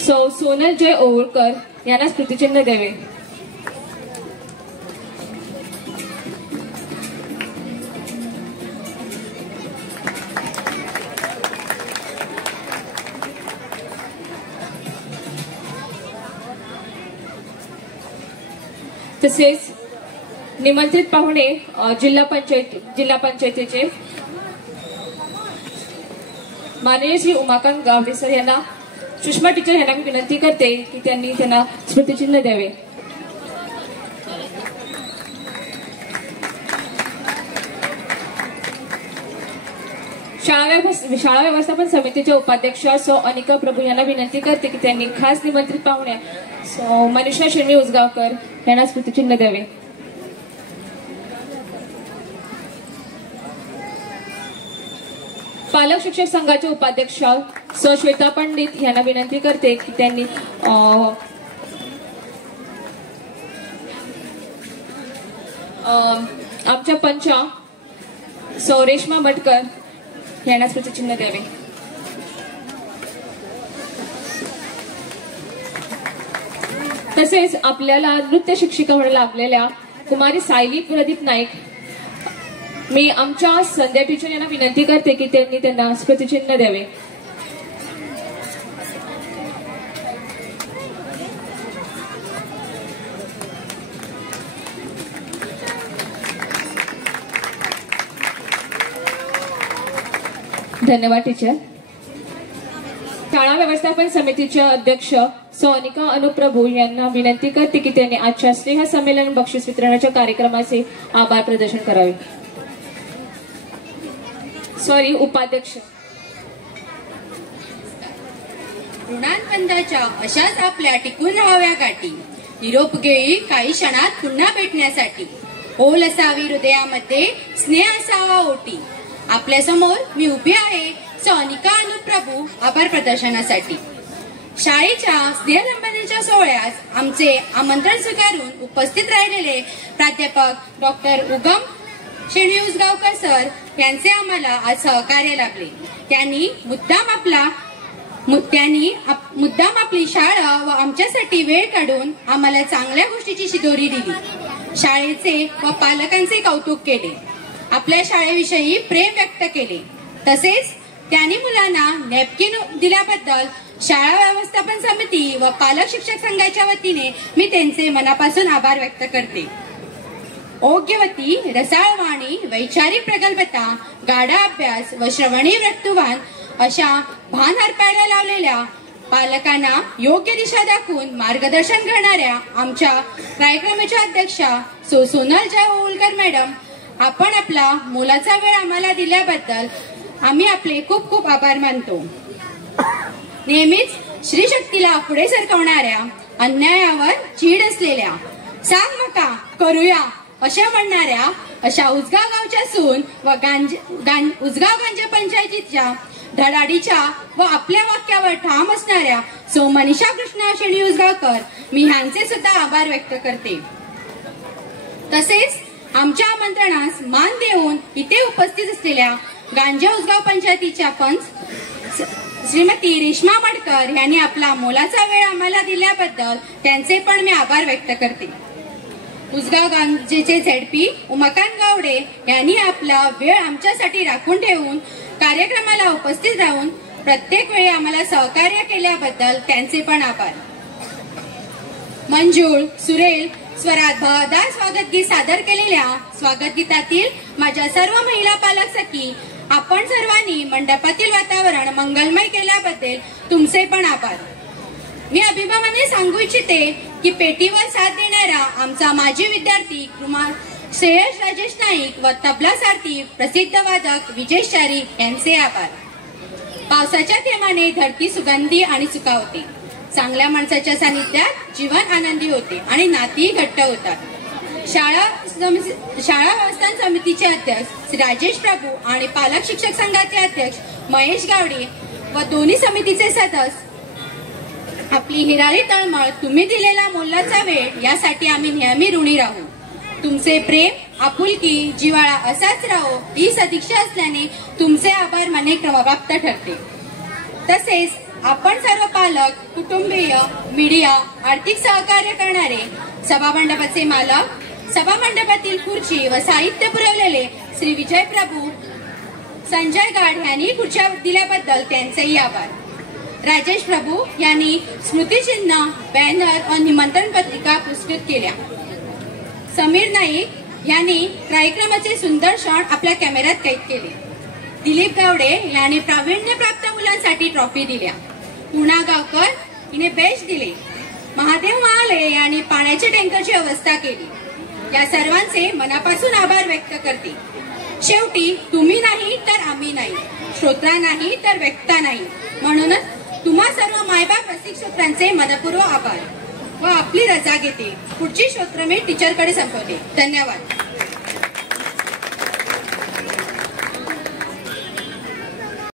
सौ सोनल जय ओवळकर यांना स्मृतिचिन्ह द्यावे. तसेच निमंत्रित पाहुणे जिल्हा पंचायतीचे माननीय श्री उमाकांत गावडे सर यांना सुषमा टीचर यांना मी विनंती करते की त्यांनी त्यांना स्मृतिचिन्ह द्यावे. शाळा व्यवस्थापन समितीच्या उपाध्यक्ष सौ अनिका प्रभू यांना विनंती करते की त्यांनी खास निमंत्रित पाहुण्या सौ मनीषा शेणवी उसगावकर यांना स्मृतिचिन्ह द्यावे. पालक शिक्षक संघाचे उपाध्यक्ष सौ श्वेता पंडित यांना विनंती करते की त्यांनी आमच्या पंचा सौ रेश्मा मटकर यांना स्मृतिचिन्ह द्यावे. तसेच आपल्याला नृत्य शिक्षिका म्हणून लाभलेल्या कुमारी सायली प्रदीप नाईक मी आमच्या संध्या टीचर यांना विनंती करते की त्यांनी त्यांना स्मृतिचिन्ह द्यावे. धन्यवाद टीचर. शाळा व्यवस्थापन समितीचे अध्यक्ष सौ अनिका अनुप्रभू यांना विनंती करते की त्यांनी आजच्या स्नेह संमेलन बक्षीस वितरणाच्या कार्यक्रमाचे आभार प्रदर्शन करावे. उपाध्यक्ष ऋणांबंधाच्या अशाच आपल्या टिकून राहाव्या गाठी निरोप घेई काही क्षणात पुन्हा भेटण्यासाठी ओल असावी हृदयामध्ये स्नेह असावा ओटी. आपल्या समोर मी उभी आहे सौ अनिका अनुप्रभू आभार प्रदर्शनासाठी. शाळेच्या स्नेहसंबंधीच्या सोहळ्यात आमचे आमंत्रण स्वीकारून उपस्थित राहिलेले प्राध्यापक डॉक्टर उगम शेणवी उसगावकर सर यांचे आम्हाला आज सहकार्य लाभले. त्यांनी मुद्दाम आपली शाळा व आमच्यासाठी वेळ काढून आम्हाला चांगल्या गोष्टीची शिदोरी दिली. शाळेचे व पालकांचे कौतुक केले. आपल्या शाळेविषयी प्रेम व्यक्त केले. तसेच त्यांनी मुलांना नॅपकिन दिल्याबद्दल शाळा व्यवस्थापन समिती व पालक शिक्षक संघाच्या वतीने मी त्यांचे मनापासून आभार व्यक्त करते. ओग्यवती रसाळवाणी वैचारिक प्रगल्भता गाढा अभ्यास व श्रवणी वृत्तुवान अशा भान हरपायला लावलेल्या पालकांना योग्य दिशा दाखवून मार्गदर्शन करणाऱ्या आमच्या कार्यक्रमाच्या अध्यक्षा सोनल ओलकर मॅडम, आपण आपला मोलाचा वेळ आम्हाला दिल्याबद्दल आम्ही आपले खूप खूप आभार मानतो. नेहमीच श्री शक्तीला पुढे सरकवणाऱ्या, अन्यायावर चीड असलेल्या, सांग मका करूया अशा म्हणणाऱ्या अशा उसगाव गावच्या सून व उसगाव गांजा पंचायतीच्या धडाडीच्या व आपल्या वाक्यावर ठाम असणाऱ्या सौ मनीषा कृष्णा शेणी उसगावकर, मी ह्यांचे सुद्धा आभार व्यक्त करते. तसेच आमच्या आमंत्रणास मान देऊन इथे उपस्थित असलेल्या गांजा उसगाव पंचायतीच्या पंच श्रीमती रेश्मा मडकर यांनी आपला मोलाचा वेळ आम्हाला दिल्याबद्दल त्यांचे पण मी आभार व्यक्त करते. उसगाव गांजेचे झेडपी उमाकांत गावडे यांनी आपला वेळ आमच्यासाठी राखून ठेवून कार्यक्रमाला उपस्थित राहून प्रत्येक वेळी आम्हाला सहकार्य केल्याबद्दल त्यांचे पण आभार. मंजूळ सुरेल स्वरात बहदार स्वागतगीत सादर केलेल्या स्वागतगीतातील माझ्या सर्व महिला पालक सखी, आपण सर्वांनी मंडपातील वातावरण मंगलमय केल्याबद्दल तुमचे पण आभार. मी अभिमानाने सांगू इच्छिते की पेटीवर साथ देणारा आमचा माजी विद्यार्थी कुमार श्रेयस राजेश नाईक व तबला सारथी प्रसिद्ध वादक विजय शारी यांचे आभार. पावसाच्या थेंबाने धरती सुगंधी आणि सुकावते. चांगल्या माणसाच्या सानिध्यात जीवन आनंदी होते आणि नाती घट्ट होतात. शाळा व्यवस्थापन समितीचे अध्यक्ष श्री राजेश प्रभू आणि पालक शिक्षक संघाचे अध्यक्ष महेश गावडे व दोन्ही समितीचे सदस्य, आपली हिरारी तळमळ, तुम्ही दिलेला मोलाचा वेळ यासाठी आम्ही नेहमी ऋणी राहू. तुमचे प्रेम, आपुलकी, जिव्हाळा असाच राहो ही सदिच्छा असल्याने तुमचे आभार मानणे क्रमप्राप्त ठरते. तसेच आपण सर्व पालक, कुटुंबीय, मीडिया, आर्थिक सहकार्य करणारे, सभामंडपाचे मालक, सभामंडपातील खुर्ची व साहित्य पुरवलेले श्री विजय प्रभू, संजय गाड यांनी खुर्च्या दिल्याबद्दल त्यांचेही आभार. राजेश प्रभू यांनी स्मृतिचिन्ह, बॅनर व निमंत्रण पत्रिका पुरस्कृत केल्या. समीर नाईक यांनी कार्यक्रमाचे सुंदर क्षण आपल्या कॅमेऱ्यात कैद केले. दिलीप गावडे यांनी प्रावीण्यप्राप्त मुलांसाठी ट्रॉफी दिल्या. पुणा गावकर हिने बेस्ट दिले. महादेव महाले यांनी पाण्याच्या टँकरची व्यवस्था केली. या सर्वांचे मनापासून आभार व्यक्त करते. शेवटी तुम्ही नाही तर आम्ही नाही, श्रोता नाही तर व्यक्ता नाही, म्हणूनच तुम्हा सर्व मायबाप रसिक श्रोत्यांचे मनपूर्वक आभार व आपली रजा घेते. पुढची श्रोत्र मी टीचरकडे संपवते. धन्यवाद.